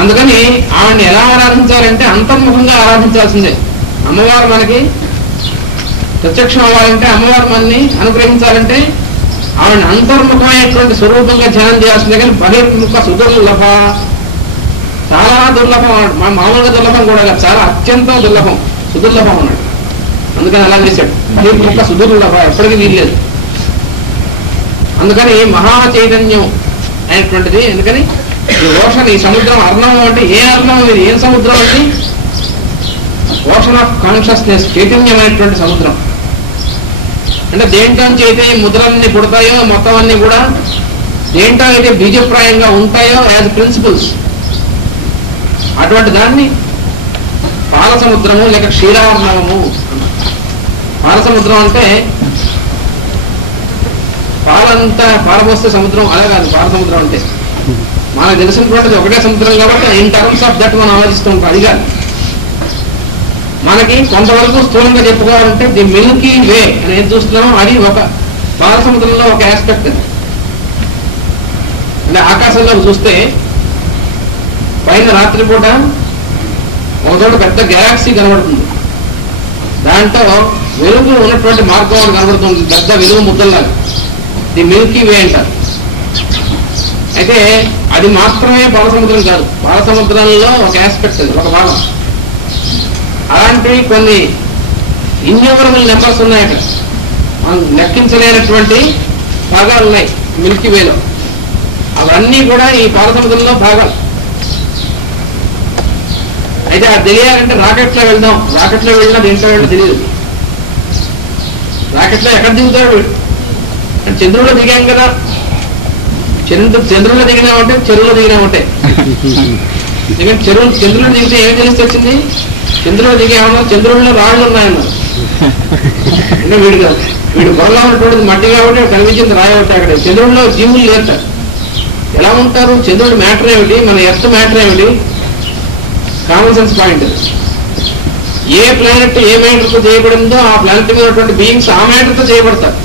అందుకని ఆవిడని ఎలా ఆరాధించాలంటే అంతర్ముఖంగా ఆరాధించాల్సిందే. అమ్మవారు మనకి ప్రత్యక్షం అవ్వాలంటే, అమ్మవారు మనని అనుగ్రహించాలంటే ఆవిడని అంతర్ముఖమైనటువంటి స్వరూపంగా ధ్యానం చేయాల్సిందే. కానీ బహిర్ముఖ సుదుర్లభ, చాలా దుర్లభం. మామూలుగా దుర్లభం కూడా కాదు, చాలా అత్యంత దుర్లభం, సుదుర్లభం అన్నాడు. అందుకని అలా చేశాడు. బహిర్ముఖ సుదుర్లభ, ఎప్పటికీ వీల్లేదు. అందుకని మహా చైతన్యం అయినటువంటిది. అందుకని ఈ ఓషన్, ఈ సముద్రం, అర్ణవం అంటే ఏ అర్ణవం ఇది, ఏం సముద్రం అంటే ఓషన్ ఆఫ్ కాన్షియస్నెస్, చైతన్యమైనటువంటి సముద్రం. అంటే దేంట్లోంచి అయితే ఈ ముద్రలన్నీ పుడతాయో మొత్తం అన్ని కూడా దేంట్లో అయితే బీజప్రాయంగా ఉంటాయో యాజ్ ప్రిన్సిపల్స్, అటువంటి దాన్ని పాలసముద్రము లేక క్షీరార్ణవము. పాలసముద్రం అంటే పాలంతా పారబోస్తే సముద్రం అలా కాదు. పాలసముద్రం అంటే మనకు తెలిసినటువంటిది ఒకటే సముద్రం కాబట్టి ఇన్ టర్మ్స్ ఆఫ్ దట్ మనం ఆలోచిస్తూ ఉంటాం. అది కాదు, మనకి కొంతవరకు స్థూలంగా చెప్పుకోవాలంటే ది మిల్కీ వే అని ఏం చూస్తున్నామో అది ఒక పాలసముద్రంలో ఒక ఆస్పెక్ట్. అంటే ఆకాశంలో చూస్తే పైన రాత్రిపూట ఒక చోట పెద్ద గెలాక్సీ కనబడుతుంది. దాంట్లో వెలుగు ఉన్నటువంటి మార్గం అని కనబడుతుంది, పెద్ద వెలుగు ముద్దల్లాగా. ది మిల్కీ వే అంటారు. అయితే అది మాత్రమే పాలసముద్రం కాదు, పాలసముద్రంలో ఒక ఆస్పెక్ట్, అది ఒక భాగం. అలాంటి కొన్ని ఇన్యూమరబుల్ నెంబర్స్ ఉన్నాయి అక్కడ, మనం లెక్కించలేనటువంటి భాగాలు ఉన్నాయి మిల్కీ వేలో. అవన్నీ కూడా ఈ పాలసముద్రంలో భాగాలు. అయితే అది తెలియాలంటే రాకెట్లో వెళ్దాం. రాకెట్లో వెళ్ళినా దేంట్లో వెళ్ళినా తెలియదు. రాకెట్లో ఎక్కడ దిగుతాడు? చంద్రుల్లో దిగాం కదా, చంద్రుల్లో దిగినామంటే చెరువులో దిగినామంటే. ఎందుకంటే చంద్రుల్లో దిగితే ఏం తెలిసి వచ్చింది? చంద్రుల్లో దిగామన్నా చంద్రుల్లో రాళ్ళు ఉన్నాయన్నారు. అంటే వీడు బొరలో ఉన్నటువంటిది మట్టి కాబట్టి కనిపించింది రాయి ఒకటి. అక్కడ చంద్రుల్లో జీవులు లేరు. ఎలా ఉంటారు? చంద్రుడి మ్యాటర్ ఏమిటి, మన ఎర్త్ మ్యాటర్ ఏమిటి? Common sense point. ఏ ప్లానెట్ ఏ మ్యాటర్తో చేయబడిందో ఆ ప్లానెట్ మీద ఉన్నటువంటి బీయింగ్స్ ఆ మ్యాటర్తో చేయబడతారు.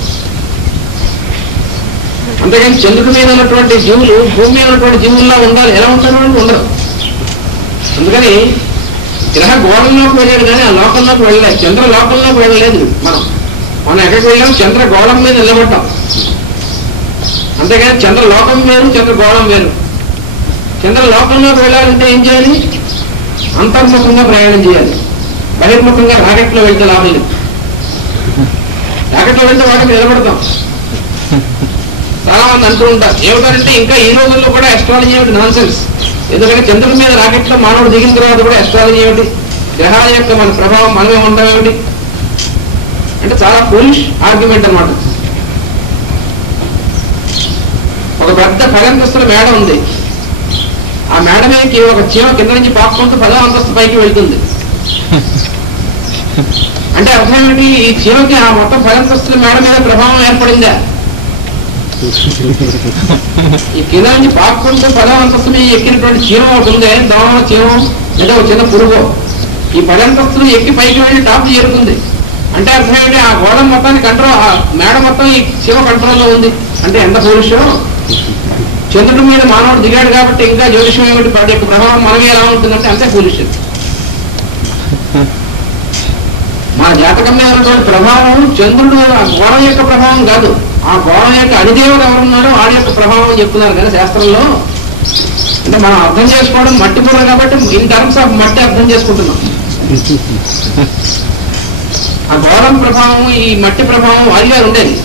అంతేగాని చంద్రుడి మీద ఉన్నటువంటి జీవులు భూమి మీద ఉన్నటువంటి జీవుల్లో ఉండాలి. ఎలా ఉంటారు? ఉండరు. అందుకని గ్రహ గోళంలోకి వెళ్ళాడు కానీ ఆ లోకంలోకి వెళ్ళలేదు. చంద్ర లోకంలోకి వెళ్ళలేదు. మనం ఎక్కడికి వెళ్ళాం? చంద్ర గోళం మీద నిలబడ్డాం. అంతేగాని చంద్ర లోకం వేరు, చంద్ర గోళం వేరు. చంద్ర లోకంలోకి వెళ్ళాలంటే ఏం చేయాలి? అంతర్ముఖంగా ప్రయాణం చేయాలి. బహిర్ముఖంగా రాకెట్లో వెళ్తే లాభం లేదు. రాకెట్లో వెళ్తే వాటికి నిలబడతాం. చాలా మంది అంటూ ఉంటారు ఏమిటంటే ఇంకా ఈ రోజుల్లో కూడా ఎస్ట్రాలజీ ఏమిటి నాన్ సెన్స్. ఎందుకంటే చంద్రుడి మీద రాకెట్లో మానవుడు దిగిన తర్వాత కూడా ఎస్ట్రాలజీ ఏమిటి, గ్రహాల యొక్క మన ప్రభావం మనమే ఉండడం ఏమిటి అంటే చాలా ఫూలిష్ ఆర్గ్యుమెంట్ అన్నమాట. ఒక పెద్ద 10 అంతస్తుల మేడ ఉంది. ఆ మేడ మీదకి ఒక చీమ కింద నుంచి పాక్కుంటూ 10వ అంతస్తు పైకి వెళ్తుంది. అంటే అర్థం ఏమిటి? ఈ చీమకి ఆ మొత్తం 10 అంతస్తుల మేడ మీద ప్రభావం ఏర్పడిందా? ఈ కింద నుంచి పాక్కుంటూ 10వ అంతస్తు మీద ఎక్కినటువంటి చీమ ఒకటి ఉందే, దోమ చీమ లేదా ఒక చిన్న పురుగు, ఈ 10 అంతస్తులు ఎక్కి పైకి వెళ్ళి టాప్ చేరుకుంది. అంటే అర్థం ఏమిటి? ఆ గోడ మొత్తాన్ని కంట్రోల్, ఆ మేడ మొత్తం ఈ చీమ కంట్రోల్లో ఉంది. అంటే ఎంత ఫూలిషో. చంద్రుడి మీద మానవుడు దిగాడు కాబట్టి ఇంకా జ్యోతిషం ఏమిటి, వాటి యొక్క ప్రభావం మనమే ఎలా ఉంటుందంటే అంతే ఫూలిష్. మన జాతకం మీద ఉన్నటువంటి ప్రభావం చంద్రుడు ఆ గోళం యొక్క ప్రభావం కాదు, ఆ గోళం యొక్క అధిదేవత ఎవరున్నాడో వాడి యొక్క ప్రభావం చెప్తున్నారు కదా శాస్త్రంలో. అంటే మనం అర్థం చేసుకోవడం మట్టి బుర్ర కాబట్టి ఇన్ టర్మ్స్ ఆఫ్ మట్టి అర్థం చేసుకుంటున్నాం. ఆ గోళం ప్రభావం ఈ మట్టి ప్రభావం వారిగా ఉండేది.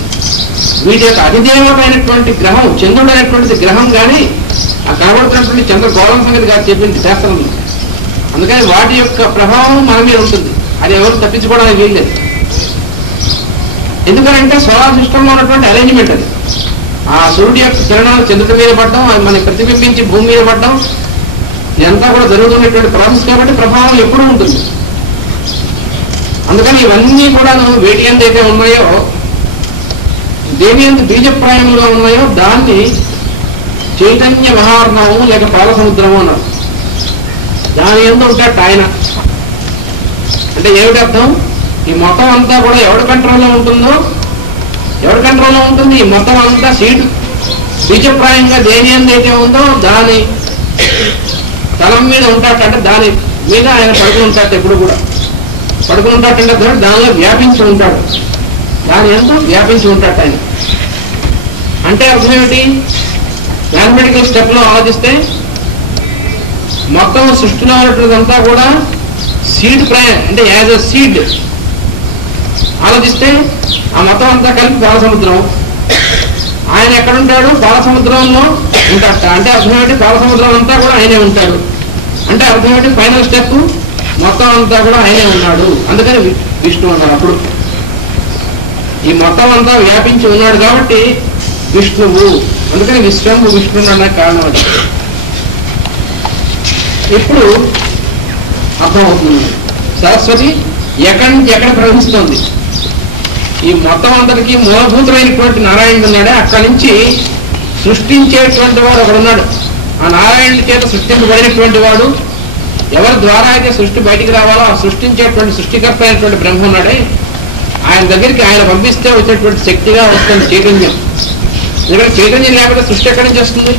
వీటి యొక్క అధిదేవమైనటువంటి గ్రహం చంద్రుడు అనేటువంటిది గ్రహం కానీ ఆ కనబడుతున్నటువంటి చంద్రగోళం సంగతి కాదు చెప్పింది శాస్త్రంలో. అందుకని వాటి యొక్క ప్రభావం మన మీద ఉంటుంది. అది ఎవరు తప్పించుకోవడానికి వీల్లేదు. ఎందుకంటే సోలార్ సిస్టంలో ఉన్నటువంటి అరేంజ్మెంట్ అది. ఆ సూర్యుడి యొక్క కిరణాలు చంద్రుడి మీద పడడం, అది మనకి ప్రతిబింబించి భూమి మీద పడడం, ఇదంతా కూడా జరుగుతున్నటువంటి ప్రాసెస్ కాబట్టి ప్రభావం ఎప్పుడూ ఉంటుంది. అందుకని ఇవన్నీ కూడా వేటి ఎంత అయితే ఉన్నాయో, దేని ఎంత బీజప్రాయంగా ఉన్నాయో దాన్ని చైతన్య మహార్ణవము లేక పాలసముద్రము అన్నారు. దాని ఎంత ఉంటాడు ఆయన. అంటే ఏమిటి అర్థం? ఈ మొత్తం అంతా కూడా ఎవరి కంట్రోల్లో ఉంటుందో, ఎవరి కంట్రోల్లో ఉంటుంది ఈ మొత్తం అంతా సీటు బీజప్రాయంగా దేని ఎంత అయితే ఉందో దాని స్థలం మీద ఉంటాడంటే దాని మీద ఆయన పడుకుని ఉంటాడు, ఎప్పుడు కూడా పడుకుని ఉంటాడంటే దానిలో వ్యాపించి ఉంటాడు, దాని ఎంతో వ్యాపించి ఉంటాడు ఆయన. అంటే అర్థం ఏమిటి? మ్యాథమెటికల్ స్టెప్ లో ఆలోచిస్తే మొత్తం సృష్టిలో ఉన్నటువంటిదంతా కూడా సీడ్ అంటే యాజ్ అ సీడ్ ఆలోచిస్తే ఆ మొత్తం అంతా కలిపి పాలసముద్రం. ఆయన ఎక్కడుంటాడు? పాలసముద్రంలో ఉంటాడట. అంటే అర్థం ఏంటి? పాలసముద్రం అంతా కూడా ఆయనే ఉంటాడు. అంటే అర్థం ఏంటి? ఫైనల్ స్టెప్ మొత్తం అంతా కూడా ఆయనే ఉన్నాడు. అందుకని విష్ణు అన్నాడు. అప్పుడు ఈ మొత్తం అంతా వ్యాపించి ఉన్నాడు కాబట్టి విష్ణువు, అందుకని విశ్వము విష్ణువు అనే కారణం అది. ఇప్పుడు అర్థమవుతుంది సరస్వతి ఎక్కడి నుంచి ఎక్కడ ప్రవహిస్తుంది. ఈ మొత్తం అందరికీ మూలభూతమైనటువంటి నారాయణుడు ఉన్నాడే, అక్కడి నుంచి సృష్టించేటువంటి వాడు ఒకడున్నాడు. ఆ నారాయణుడి చేత సృష్టింపబడినటువంటి వాడు, ఎవరి ద్వారా అయితే సృష్టి బయటికి రావాలో ఆ సృష్టించేటువంటి సృష్టికర్త అయినటువంటి బ్రహ్మ ఉన్నాడే, ఆయన దగ్గరికి ఆయన పంపిస్తే వచ్చేటువంటి శక్తిగా వస్తుంది చైతన్యం. ఎందుకంటే చైతన్యం లేకపోతే సృష్టి ఎక్కడి నుంచి వస్తుంది?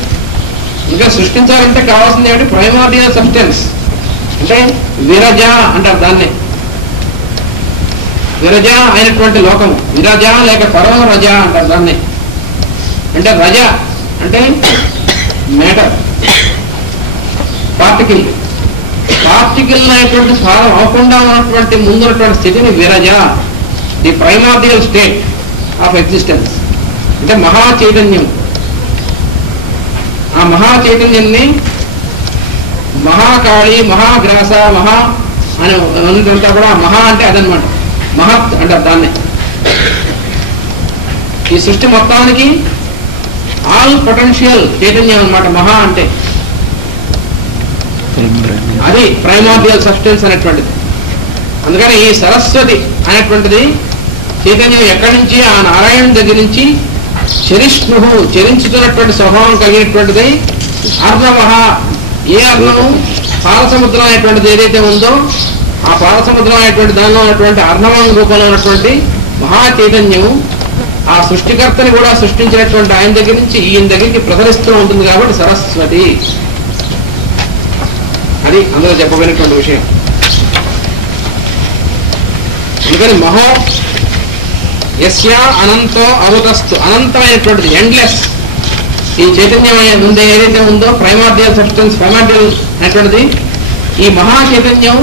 ఇంకా సృష్టించాలంటే కావాల్సింది ఏమిటి? Primordial substance. అంటే విరజ అంటారు దాన్ని, విరజ అయినటువంటి లోకము. విరజ లేక పరమ రజ అంటారు దాన్ని. అంటే రజ అంటే మ్యాటర్, పార్టికల్. పార్టికల్ అనేటువంటి సారం అవ్వకుండా ఉన్నటువంటి ముందున్నటువంటి స్థితిని Viraja, the primordial state of existence. అంటే మహా చైతన్యం. ఆ మహా చైతన్యాన్ని మహాకాళి, మహాగ్రాస, మహా అని ఉన్నదంతా కూడా మహా అంటే అదనమాట. మహత్ అంటారు దాన్ని. ఈ సృష్టి మొత్తానికి ఆల్ పొటెన్షియల్ చైతన్యం అన్నమాట మహా అంటే. అది ప్రైమార్డియల్ సబ్స్టెన్స్ అనేటువంటిది. అందుకని ఈ సరస్వతి అనేటువంటిది చైతన్యం ఎక్కడి నుంచి? ఆ నారాయణ దగ్గర నుంచి చరిష్ణు, చరించుతున్నటువంటి స్వభావం కలిగినటువంటిది. అర్ణవ, ఏ అర్ణము? పాలసముద్రం అనేటువంటిది ఏదైతే ఉందో ఆ పాలసముద్రం అనేటువంటి దానిలో ఉన్నటువంటి అర్ణవం రూపంలో ఉన్నటువంటి మహా చైతన్యము ఆ సృష్టికర్తని కూడా సృష్టించినటువంటి ఆయన దగ్గర నుంచి ఈయన దగ్గరికి ప్రసరిస్తూ ఉంటుంది కాబట్టి సరస్వతి. అది అందులో చెప్పబడినటువంటి విషయం. అందుకని మహో యస్య అనంతో అవతస్తు, అనంతమైనటువంటిది, ఎండ్లెస్. ఈ చైతన్యం ముందే ఏదైతే ఉందో ప్రైమార్డియల్ సబ్స్టెన్స్, ప్రైమార్డియల్ అనేటువంటిది, ఈ మహా చైతన్యం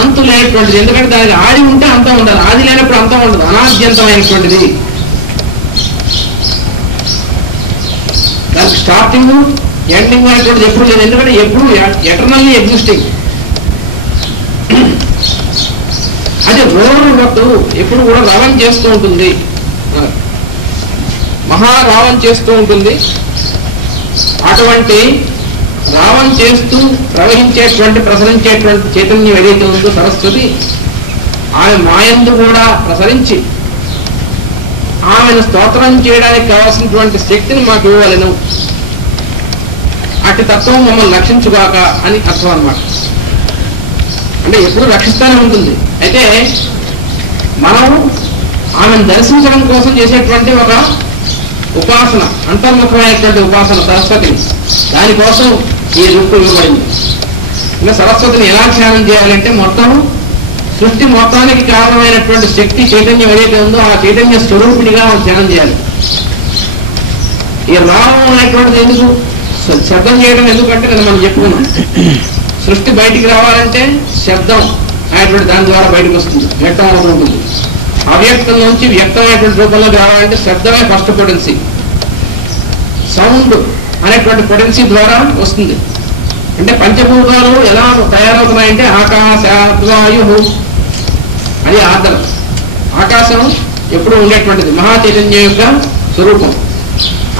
అంతు లేనటువంటిది. ఎందుకంటే దానికి ఆది ఉంటే అంతం ఉండాలి, ఆది లేనప్పుడు అంతం ఉండదు. అనాద్యంతమైనటువంటిది, దానికి స్టార్టింగ్ ఎండింగ్ అనేటువంటిది ఎప్పుడు లేదు. ఎందుకంటే ఎప్పుడు ఎటర్నల్లీ ఎగ్జిస్టింగ్. అది రోడ్డు ఎప్పుడు కూడా రవం చేస్తూ ఉంటుంది, మహారావం చేస్తూ ఉంటుంది. అటువంటి రావం చేస్తూ ప్రవహించేటువంటి ప్రసరించేటువంటి చైతన్యం ఏదైతే ఉందో సరస్వతి, ఆమె మాయందు కూడా ప్రసరించి ఆమెను స్తోత్రం చేయడానికి కావాల్సినటువంటి శక్తిని మాకు ఇవ్వలేను. అటు తత్వం మమ్మల్ని రక్షించుగాక అని అర్థం అన్నమాట. అంటే ఎప్పుడు రక్షిస్తానే ఉంటుంది. అయితే మనం ఆమెను దర్శించడం కోసం చేసేటువంటి ఒక ఉపాసన, అంతర్ముఖమైనటువంటి ఉపాసన సరస్వతిని, దానికోసం ఈ రూపు ఇవ్వబడింది. ఇంకా సరస్వతిని ఎలా ధ్యానం చేయాలంటే మొత్తం సృష్టి మొత్తానికి కారణమైనటువంటి శక్తి చైతన్యం ఏదైతే ఉందో ఆ చైతన్య స్వరూపిణిగా ధ్యానం చేయాలి. ఈ రావం అనేటువంటిది ఎందుకు? శబ్దం చేయడం ఎందుకంటే నేను మనం చెప్పుకున్నాం, సృష్టి బయటికి రావాలంటే శబ్దం అనేటువంటి దాని ద్వారా బయటకు వస్తుంది, వ్యక్తం అవుతుంది. అవ్యక్తం నుంచి వ్యక్తమైనటువంటి రూపంలోకి రావాలంటే శబ్దమే ఫస్ట్ పొటెన్సీ. సౌండ్ అనేటువంటి పొటెన్సీ ద్వారా వస్తుంది. అంటే పంచభూతాలు ఎలా తయారవుతున్నాయంటే ఆకాశ, వాయు, అది ఆర్దరం. ఆకాశం ఎప్పుడు ఉండేటువంటిది మహా చైతన్యం యొక్క స్వరూపం.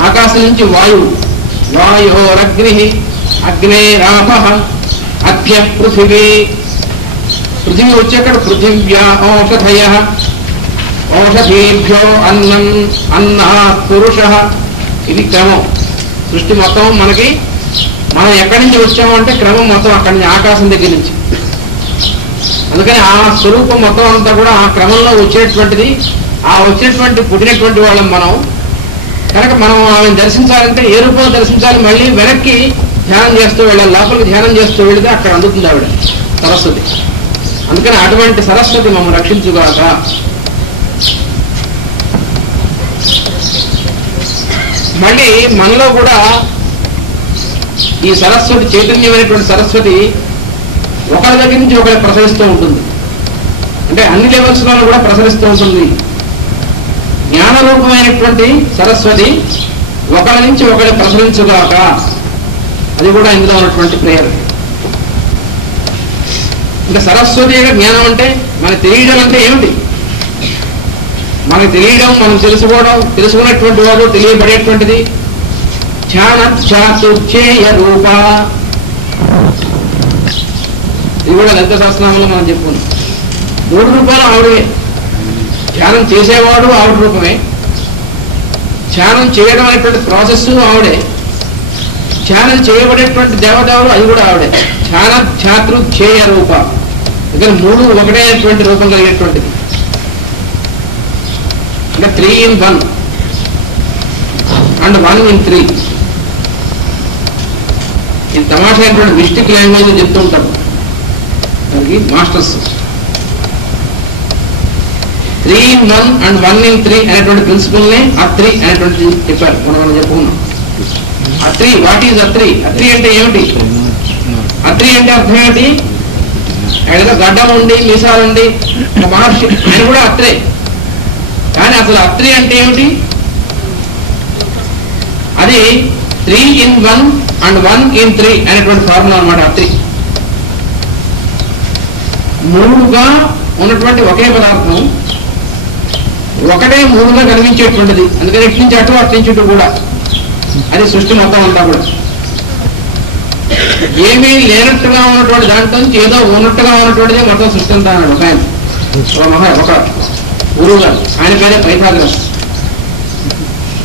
ఆకాశం నుంచి వాయువు, వాయోరగ్ని, అగ్నేరాప, అభ్య పృథివీ, పృథివీ వచ్చేక్కడ పృథివ్యా ఔషధయ, ఔషధీభ్యో అన్నం, అన్నాత్ పురుష. ఇది క్రమం. సృష్టి మొత్తం మనకి మనం ఎక్కడి నుంచి వచ్చామంటే క్రమం మొత్తం అక్కడి నుంచి, ఆకాశం దగ్గర నుంచి. అందుకని ఆ స్వరూపం మొత్తం అంతా కూడా ఆ క్రమంలో వచ్చేటువంటిది. ఆ వచ్చేటువంటి పుట్టినటువంటి వాళ్ళం మనం కనుక మనం ఆమెను దర్శించాలంటే ఏ రూపంలో దర్శించాలి? మళ్ళీ వెనక్కి ధ్యానం చేస్తూ వెళ్ళాలి, లోపలికి ధ్యానం చేస్తూ వెళితే అక్కడ అందుతుంది ఆవిడ సరస్వతి. అందుకని అటువంటి సరస్వతి మమ్మల్ని రక్షించుగాక. మళ్ళీ మనలో కూడా ఈ సరస్వతి, చైతన్యమైనటువంటి సరస్వతి ఒకరి దగ్గర నుంచి ఒకరి ప్రసరిస్తూ ఉంటుంది. అంటే అన్ని లెవెల్స్లో కూడా ప్రసరిస్తూ ఉంటుంది. జ్ఞానరూపమైనటువంటి సరస్వతి ఒకరి నుంచి ఒకరి ప్రసరించుగాక. అది కూడా ఇందులో ఉన్నటువంటి ప్రేయర్. ఇంకా సరస్వతి యొక్క జ్ఞానం అంటే మనకు తెలియడం అంటే ఏమిటి? మనకు తెలియడం, మనం తెలుసుకోవడం, తెలుసుకున్నటువంటి వాడు తెలియబడేటువంటిది. ధ్యానఛాతుర్చేయ రూప, ఇది కూడా లలిత సహస్రనామంలో మనం చెప్పుకున్నాం. 3 రూపాలు ఆవిడవే. ధ్యానం చేసేవాడు ఆవిడ రూపమే, ధ్యానం చేయడం అనేటువంటి ప్రాసెస్ ఆవిడే, ధ్యానం చేయబడేటువంటి దేవదేవుడు అది కూడా ఆవిడే. ధ్యానఛాతృధ్యేయ రూప, ఇక్కడ 3 ఒకటే అయినటువంటి రూపం కలిగేటువంటిది. ఇంకా 3 in 1 అండ్ 1 in 3. ఇది తమాషా అయినటువంటి మిస్టిక్ లాంగ్వేజ్ చెప్తూ ఉంటారు దానికి మాస్టర్స్. 3 in 1 అండ్ 1 in 3 అనేటువంటి ప్రిన్సిపల్ని అత్రి అనేటువంటి చెప్పారు. మనం చెప్పుకున్నాం అత్రి. What is Atri? అత్రి అంటే ఏమిటి? అత్రి అంటే అర్థం ఏంటి? ఏదో గడ్డం ఉండి మీసాలు ఉండి ఒక మహర్షి, ఆయన కూడా అత్రే. కానీ అసలు అత్రి అంటే ఏమిటి? అది 3 in 1 అండ్ 1 in 3 అనేటువంటి ఫార్ములా అన్నమాట. అత్రి 3గా ఉన్నటువంటి ఒకే పదార్థం, ఒకటే 3గా కనిపించేటువంటిది. అందుకని ఇటు నుంచి అటు, అటు నుంచి ఇటు కూడా. అది సృష్టి మొత్తం అంతా కూడా ఏమీ లేనట్టుగా ఉన్నటువంటి దాంట్లో నుంచి ఏదో ఉన్నట్టుగా ఉన్నటువంటిదే మొత్తం సృష్టి అంతా అన్నాడు ఒక ఆయన, ఒక గురువు గారు. ఆయన పేరే పైథాగరస్.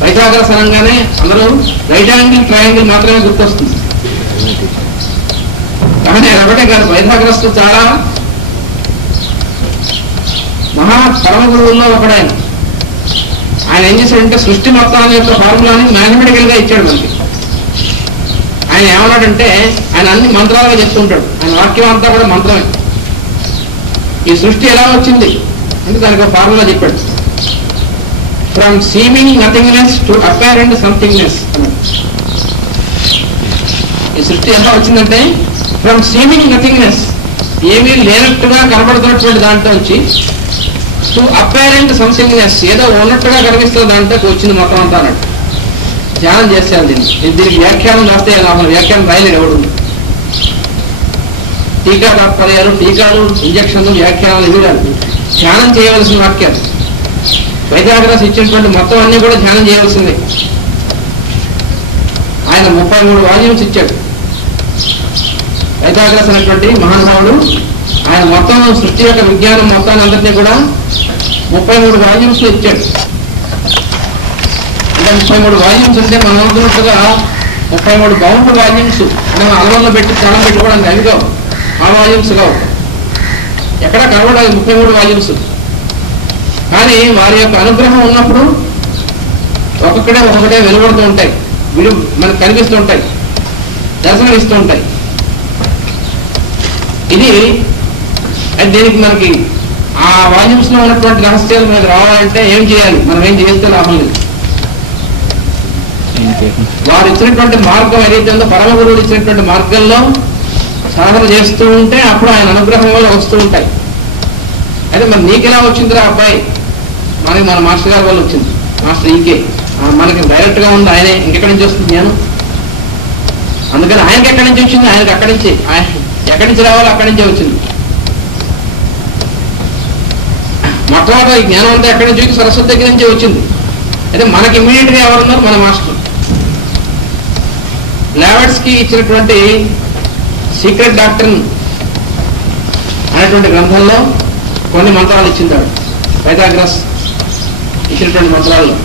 పైథాగరస్ అనగానే అందరూ రైట్ యాంగిల్, ట్రయాంగిల్ మాత్రమే గుర్తొస్తుంది. కానీ ఒకటే కాదు, పైథాగరస్ చాలా మహా పరమ గురువుల్లో ఒకడాయన. ఆయన ఏం చేశాడంటే సృష్టి మొత్తాన్ని యొక్క ఫార్ములాని మ్యాథమెటికల్ గా ఇచ్చాడు మనకి. ఆయన ఏమన్నాడంటే ఆయన అన్ని మంత్రాలుగా చెప్తుంటాడు. ఆయన వాక్యం అంతా కూడా మంత్రమే. ఈ సృష్టి ఎలా వచ్చింది అంటే దానికి ఒక ఫార్ములా చెప్పాడు. From seeming nothingness to apparent somethingness. ఈ సృష్టి ఎలా వచ్చిందంటే ఫ్రమ్ సీమింగ్ నథింగ్నెస్, ఏమీ లేనట్టుగా కనబడుతున్నటువంటి దాంట్లో వచ్చి, టు అపారెంట్ సంథింగ్నెస్, ఏదో ఉన్నట్టుగా కనిపిస్తున్న దాంట్లోకి వచ్చింది మొత్తం అంతా అన్నాడు. ధ్యానం చేశాను దీనికి వ్యాఖ్యానం రాస్తే అసలు వ్యాఖ్యానం రాయలేదు ఎవడు. టీకా తాత్పర్యాలు, టీకాలు, ఇంజక్షన్లు, వ్యాఖ్యానాలు ఇవి కాదు, ధ్యానం చేయవలసిన వాక్యాలు. పైథాగరస్ ఇచ్చినటువంటి మొత్తం అన్ని కూడా ధ్యానం చేయవలసిందే. ఆయన 33 వాల్యూమ్స్ ఇచ్చాడు. పైథాగరస్ అనేటువంటి మహానుభావుడు ఆయన మొత్తం సృష్టి యొక్క విజ్ఞానం మొత్తాన్ని అందరినీ కూడా 33 వాల్యూమ్స్ లో ఇచ్చాడు. అంటే 33 వాల్యూమ్స్ అంటే మనం అనుకున్నట్టుగా 33 బౌండ్ వాల్యూమ్స్ అంటే మనం అలవంలో పెట్టి తాళం పెట్టుకోవడానికి అవి కావు, ఆ వాల్యూమ్స్ కావు. ఎక్కడ కనబడాలి 33 వాల్యూమ్స్. కానీ వారి యొక్క అనుగ్రహం ఉన్నప్పుడు ఒక్కొక్కటే వెలువడుతూ ఉంటాయి, మనకు కనిపిస్తూ ఉంటాయి, దర్శనం ఇస్తూ ఉంటాయి. ఇది దీనికి మనకి ఆ వాల్యూమ్స్ లో ఉన్నటువంటి రహస్యాలు మనకు రావాలంటే ఏం చేయాలి? మనం ఏం చేస్తే లాభం లేదు. వారు ఇచ్చినటువంటి మార్గం ఏదైతే ఉందో, పరమ గురువులు ఇచ్చినటువంటి మార్గంలో సాధన చేస్తూ ఉంటే అప్పుడు ఆయన అనుగ్రహం వల్ల వస్తూ ఉంటాయి. అయితే మరి నీకెలా వచ్చిందిరా అబ్బాయి? మనకి మన మాస్టర్ గారి వల్ల వచ్చింది. మాస్టర్ ఈకే మనకి డైరెక్ట్ గా ఉంది, ఆయనే ఇంకెక్కడి నుంచి వస్తుంది జ్ఞానం. అందుకని ఆయనకి ఎక్కడి నుంచి వచ్చింది, ఆయనకి అక్కడి నుంచి, ఎక్కడి నుంచి రావాలో అక్కడి నుంచే వచ్చింది. మొట్టమొదటి ఈ జ్ఞానం అంతా ఎక్కడి నుంచి? సరస్వతి దగ్గర నుంచే వచ్చింది. అయితే మనకి ఇమ్మీడియట్ గా ఎవరున్నారు? మన మాస్టర్. లావెట్స్ కి ఇచ్చినటువంటి సీక్రెట్ డాక్టర్ అనేటువంటి గ్రంథంలో కొన్ని మంత్రాలు ఇచ్చిందాడు. పైథాగరస్ ఇచ్చినటువంటి మంత్రాల్లో.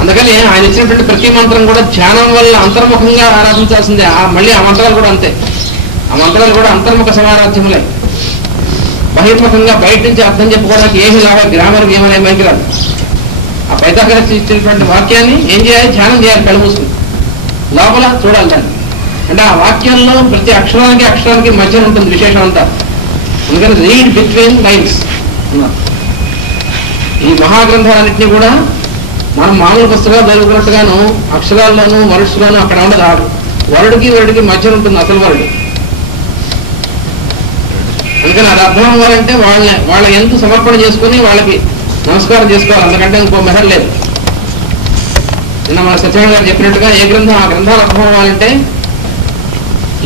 అందుకని ఆయన ఇచ్చినటువంటి ప్రతి మంత్రం కూడా ధ్యానం వల్ల అంతర్ముఖంగా ఆరాధించాల్సిందే. మళ్ళీ ఆ మంత్రాలు కూడా అంతే. ఆ మంత్రాలు కూడా అంతర్ముఖ సమారాధ్యములే. బహిర్ముఖంగా బయట నుంచి అర్థం చెప్పుకోవడానికి ఏమి లాభ గ్రామర్ ఏమనే మైకి రాదు. ఆ పైథాగరస్ ఇచ్చినటువంటి వాక్యాన్ని ఏం చేయాలి? ధ్యానం చేయాలి కళ్ళు మూసుకుని. లోపల చూడాలి దాన్ని. అంటే ఆ వాక్యంలో ప్రతి అక్షరానికి మధ్యన ఉంటుంది విశేషం అంతా. అందుకని రీడ్ బిట్వీన్ లైన్స్ అన్నారు. ఈ మహాగ్రంథాలన్నింటినీ కూడా మనం మామూలు పుస్తకాలు చదువుకున్నట్టుగాను అక్షరాల్లోనూ వరుసలోనూ అక్కడ ఉండదు. ఆ వరుడికి మధ్యన ఉంటుంది అసలు వరుడు. అందుకని అది అర్థం అవ్వాలంటే వాళ్ళ ఎంత సమర్పణ చేసుకుని వాళ్ళకి నమస్కారం చేసుకోవాలి, అందుకంటే ఇంకో మెథడ్ లేదు. నిన్న మన సత్యనారాయణ గారు చెప్పినట్టుగా ఏ గ్రంథం ఆ గ్రంథాలు అర్థం అవ్వాలంటే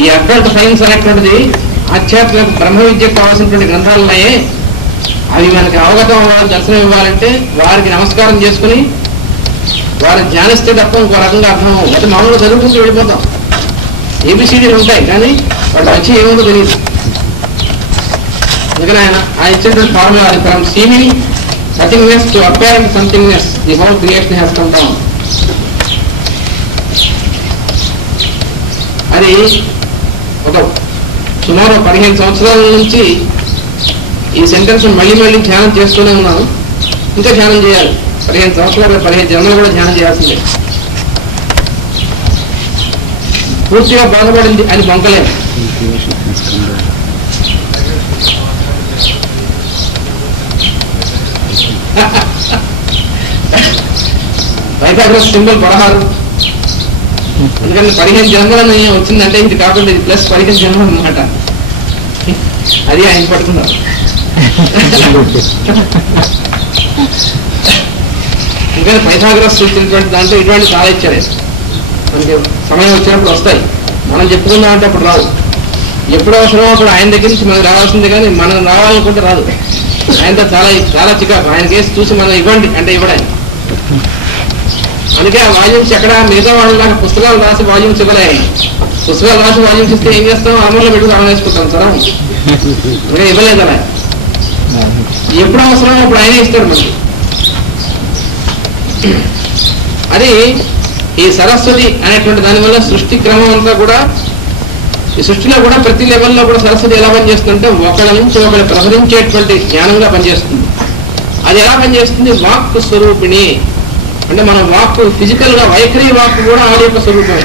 ఈ అడల్ట్ సైన్స్ అనేటువంటిది ఆధ్యాత్మిక బ్రహ్మ విద్యకు కావాల్సినటువంటి గ్రంథాలు ఉన్నాయే, అవి మనకి అవగతం అవ్వాలి, దర్శనం ఇవ్వాలంటే వారికి నమస్కారం చేసుకుని వారిని ధ్యానిస్తే తప్ప ఇంకో రకంగా అర్థం అవ్వదు. అయితే మామూలుగా చదువుకుంటూ వెళ్ళిపోతాం, ఏబిసిడీలు ఉంటాయి కానీ వాటి వచ్చి ఏముందో తెలియదు. అందుకని ఆయన ఇచ్చినటువంటి ఫార్ములా అది from seeming nothingness to apparent somethingness the whole creation has come down. అది ఒక సుమారు 15 సంవత్సరాల నుంచి ఈ సెంటెన్స్ మళ్ళీ ధ్యానం చేస్తూనే ఉన్నాను. ఇంకా ధ్యానం చేయాలి. 15 సంవత్సరాలు 15 జన్మలు కూడా ధ్యానం చేయాల్సిందే. పూర్తిగా బాధపడింది అని బొంకలేదు. Pythagoras symbol 16. ఎందుకంటే 15 జన్మలను వచ్చిందంటే ఇది కాకుండా ఇది ప్లస్ 15 జన్మలు అన్నమాట. అది ఆయన పడుతున్నారు. ఇంకా పైథాగరస్ ఇచ్చినటువంటి దాంట్లో ఇటువంటి చాలా ఇచ్చారు. మనకి సమయం వచ్చినప్పుడు వస్తాయి, మనం చెప్పుకుందామంటే అప్పుడు రావు. ఎప్పుడు అవసరమో అప్పుడు ఆయన దగ్గర నుంచి మనకు రావాల్సిందే కానీ మనం రావాలనుకుంటే రాదు. ఆయనతో చాలా చికాకు. ఆయన కేసు చూసి మనం ఇవ్వండి అంటే ఇవ్వడానికి. అందుకే ఆ వాల్యూమ్స్ ఎక్కడ మిగతా వాళ్ళలాగా పుస్తకాలు రాసి వాల్యూమ్స్ ఇవ్వలే. పుస్తకాలు రాసి వాల్యూమ్స్ ఇస్తే ఏం చేస్తాం, అమల్లో పెట్టుకుని అమలు వేసుకుంటాం సార్. ఇంకా ఇవ్వలేదు అలా. ఎప్పుడు అవసరమో అప్పుడు ఆయనే ఇస్తాడు మనకి. అది ఈ సరస్వతి అనేటువంటి దానివల్ల సృష్టి క్రమం అంతా కూడా, ఈ సృష్టిలో కూడా ప్రతి లెవెల్లో కూడా సరస్వతి ఎలా పనిచేస్తుందంటే ఒకళ్ళ నుంచి ఒకళ్ళు ప్రసరించేటువంటి జ్ఞానంగా పనిచేస్తుంది. అది ఎలా పనిచేస్తుంది? వాక్ స్వరూపిణి. అంటే మన వాక్ ఫిజికల్ గా వైఖరి వాక్ కూడా ఆడి యొక్క స్వరూపమే.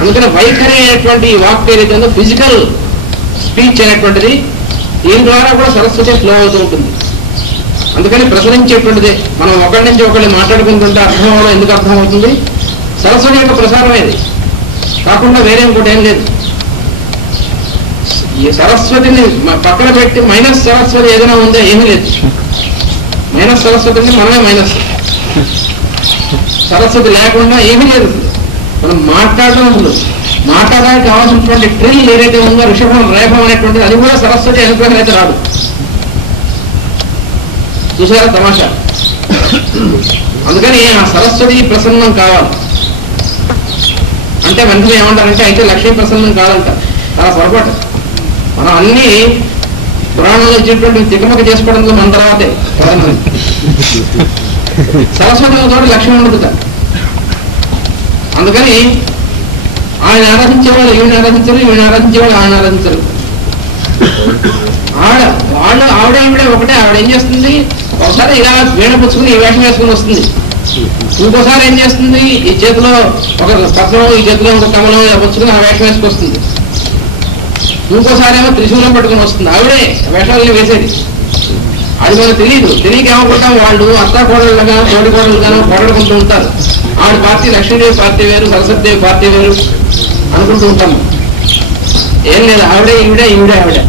అందుకని వైఖరి అనేటువంటి ఈ వాక్ ఏదైతే ఉందో ఫిజికల్ స్పీచ్ అనేటువంటిది దీని ద్వారా కూడా సరస్వతి ఫ్లో అవుతూ ఉంటుంది. అందుకని ప్రసరించేటువంటిది. మనం ఒకరి నుంచి ఒకళ్ళు మాట్లాడుకుంటుంటే అర్థం అవ్వడం ఎందుకు అర్థం అవుతుంది? సరస్వతి యొక్క ప్రసారం ఏది కాకుండా వేరే ఇంకోటి ఏం లేదు. ఈ సరస్వతిని పక్కన పెట్టి మైనస్ సరస్వతి ఏదైనా ఉందో ఏమీ లేదు. మైనస్ సరస్వతిని మనమే మైనస్. సరస్వతి లేకుండా ఏమీ లేదు. మనం మాట్లాడడం ఉండదు. మాట్లాడడానికి కావాల్సినటువంటి ట్రిల్ ఏదైతే ఉందో ఋషభం రేఖం అనేటువంటిది అది కూడా సరస్వతి అనుగ్రహం అయితే రాదు. చూసారా తమాషా? అందుకని ఆ సరస్వతి ప్రసన్నం కావాలి అంటే వెంటనే ఏమంటారంటే అయితే లక్ష్మీ ప్రసన్నం కావాలంటారు. చాలా పొరపాటు. మనం అన్ని పురాణంలో ఇచ్చేటువంటి తికమక చేసుకోవడంలో మన తర్వాతే. సరస్వతి తోటి లక్ష్మి ఉండదు. అందుకని ఆయన ఆరాధించేవాళ్ళు ఈవిని ఆరాధించరు, ఈవిని ఆరాధించేవాళ్ళు ఆయన ఆరాధించరు. ఆవిడ ఈవిడ ఒకటే. ఆవిడ ఏం చేస్తుంది? ఒకసారి ఇలా వీణ పుచ్చుకుని ఈ వేషం వేసుకుని వస్తుంది. ఇంకోసారి ఏం చేస్తుంది? ఈ చేతిలో ఒక పద్మం, ఈ చేతిలో ఒక కమలం ఇలా పుచ్చుకుని ఆ వేషం వేసుకొస్తుంది. ఇంకోసారి ఏమో త్రిశూలం పట్టుకుని వస్తుంది. ఆవిడే వేషాలని వేసేది. అది మనకు తెలియదు. తెలియక ఏమనుకుంటాం, వాళ్ళు అత్తా కోడళ్ళుగా తోడి కోడలుగానో పోరాడుకుంటూ ఉంటారు. ఆవిడ పార్టీ లక్ష్మీదేవి పార్టీ వేరు, సరస్వతిదేవి పార్టీ వేరు అనుకుంటూ ఉంటాము. ఏం లేదు, ఆవిడే ఈవిడే, ఈవిడే ఆవిడే.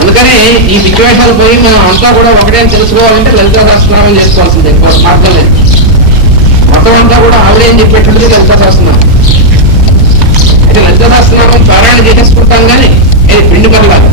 అందుకనే ఈ విద్వేషాలు పోయి మనం అంతా కూడా ఒకటే అని తెలుసుకోవాలంటే లలితా సహస్రనామం చేసుకోవాల్సిందే. మార్గం లేదు. మొత్తం అంతా కూడా ఆవిడే అని చెప్పేటువంటిది లలితా సహస్రనామం. అయితే లలితా సహస్రనామం పారాయణ చేసేసుకుంటాం కానీ పిండి పర్లాగా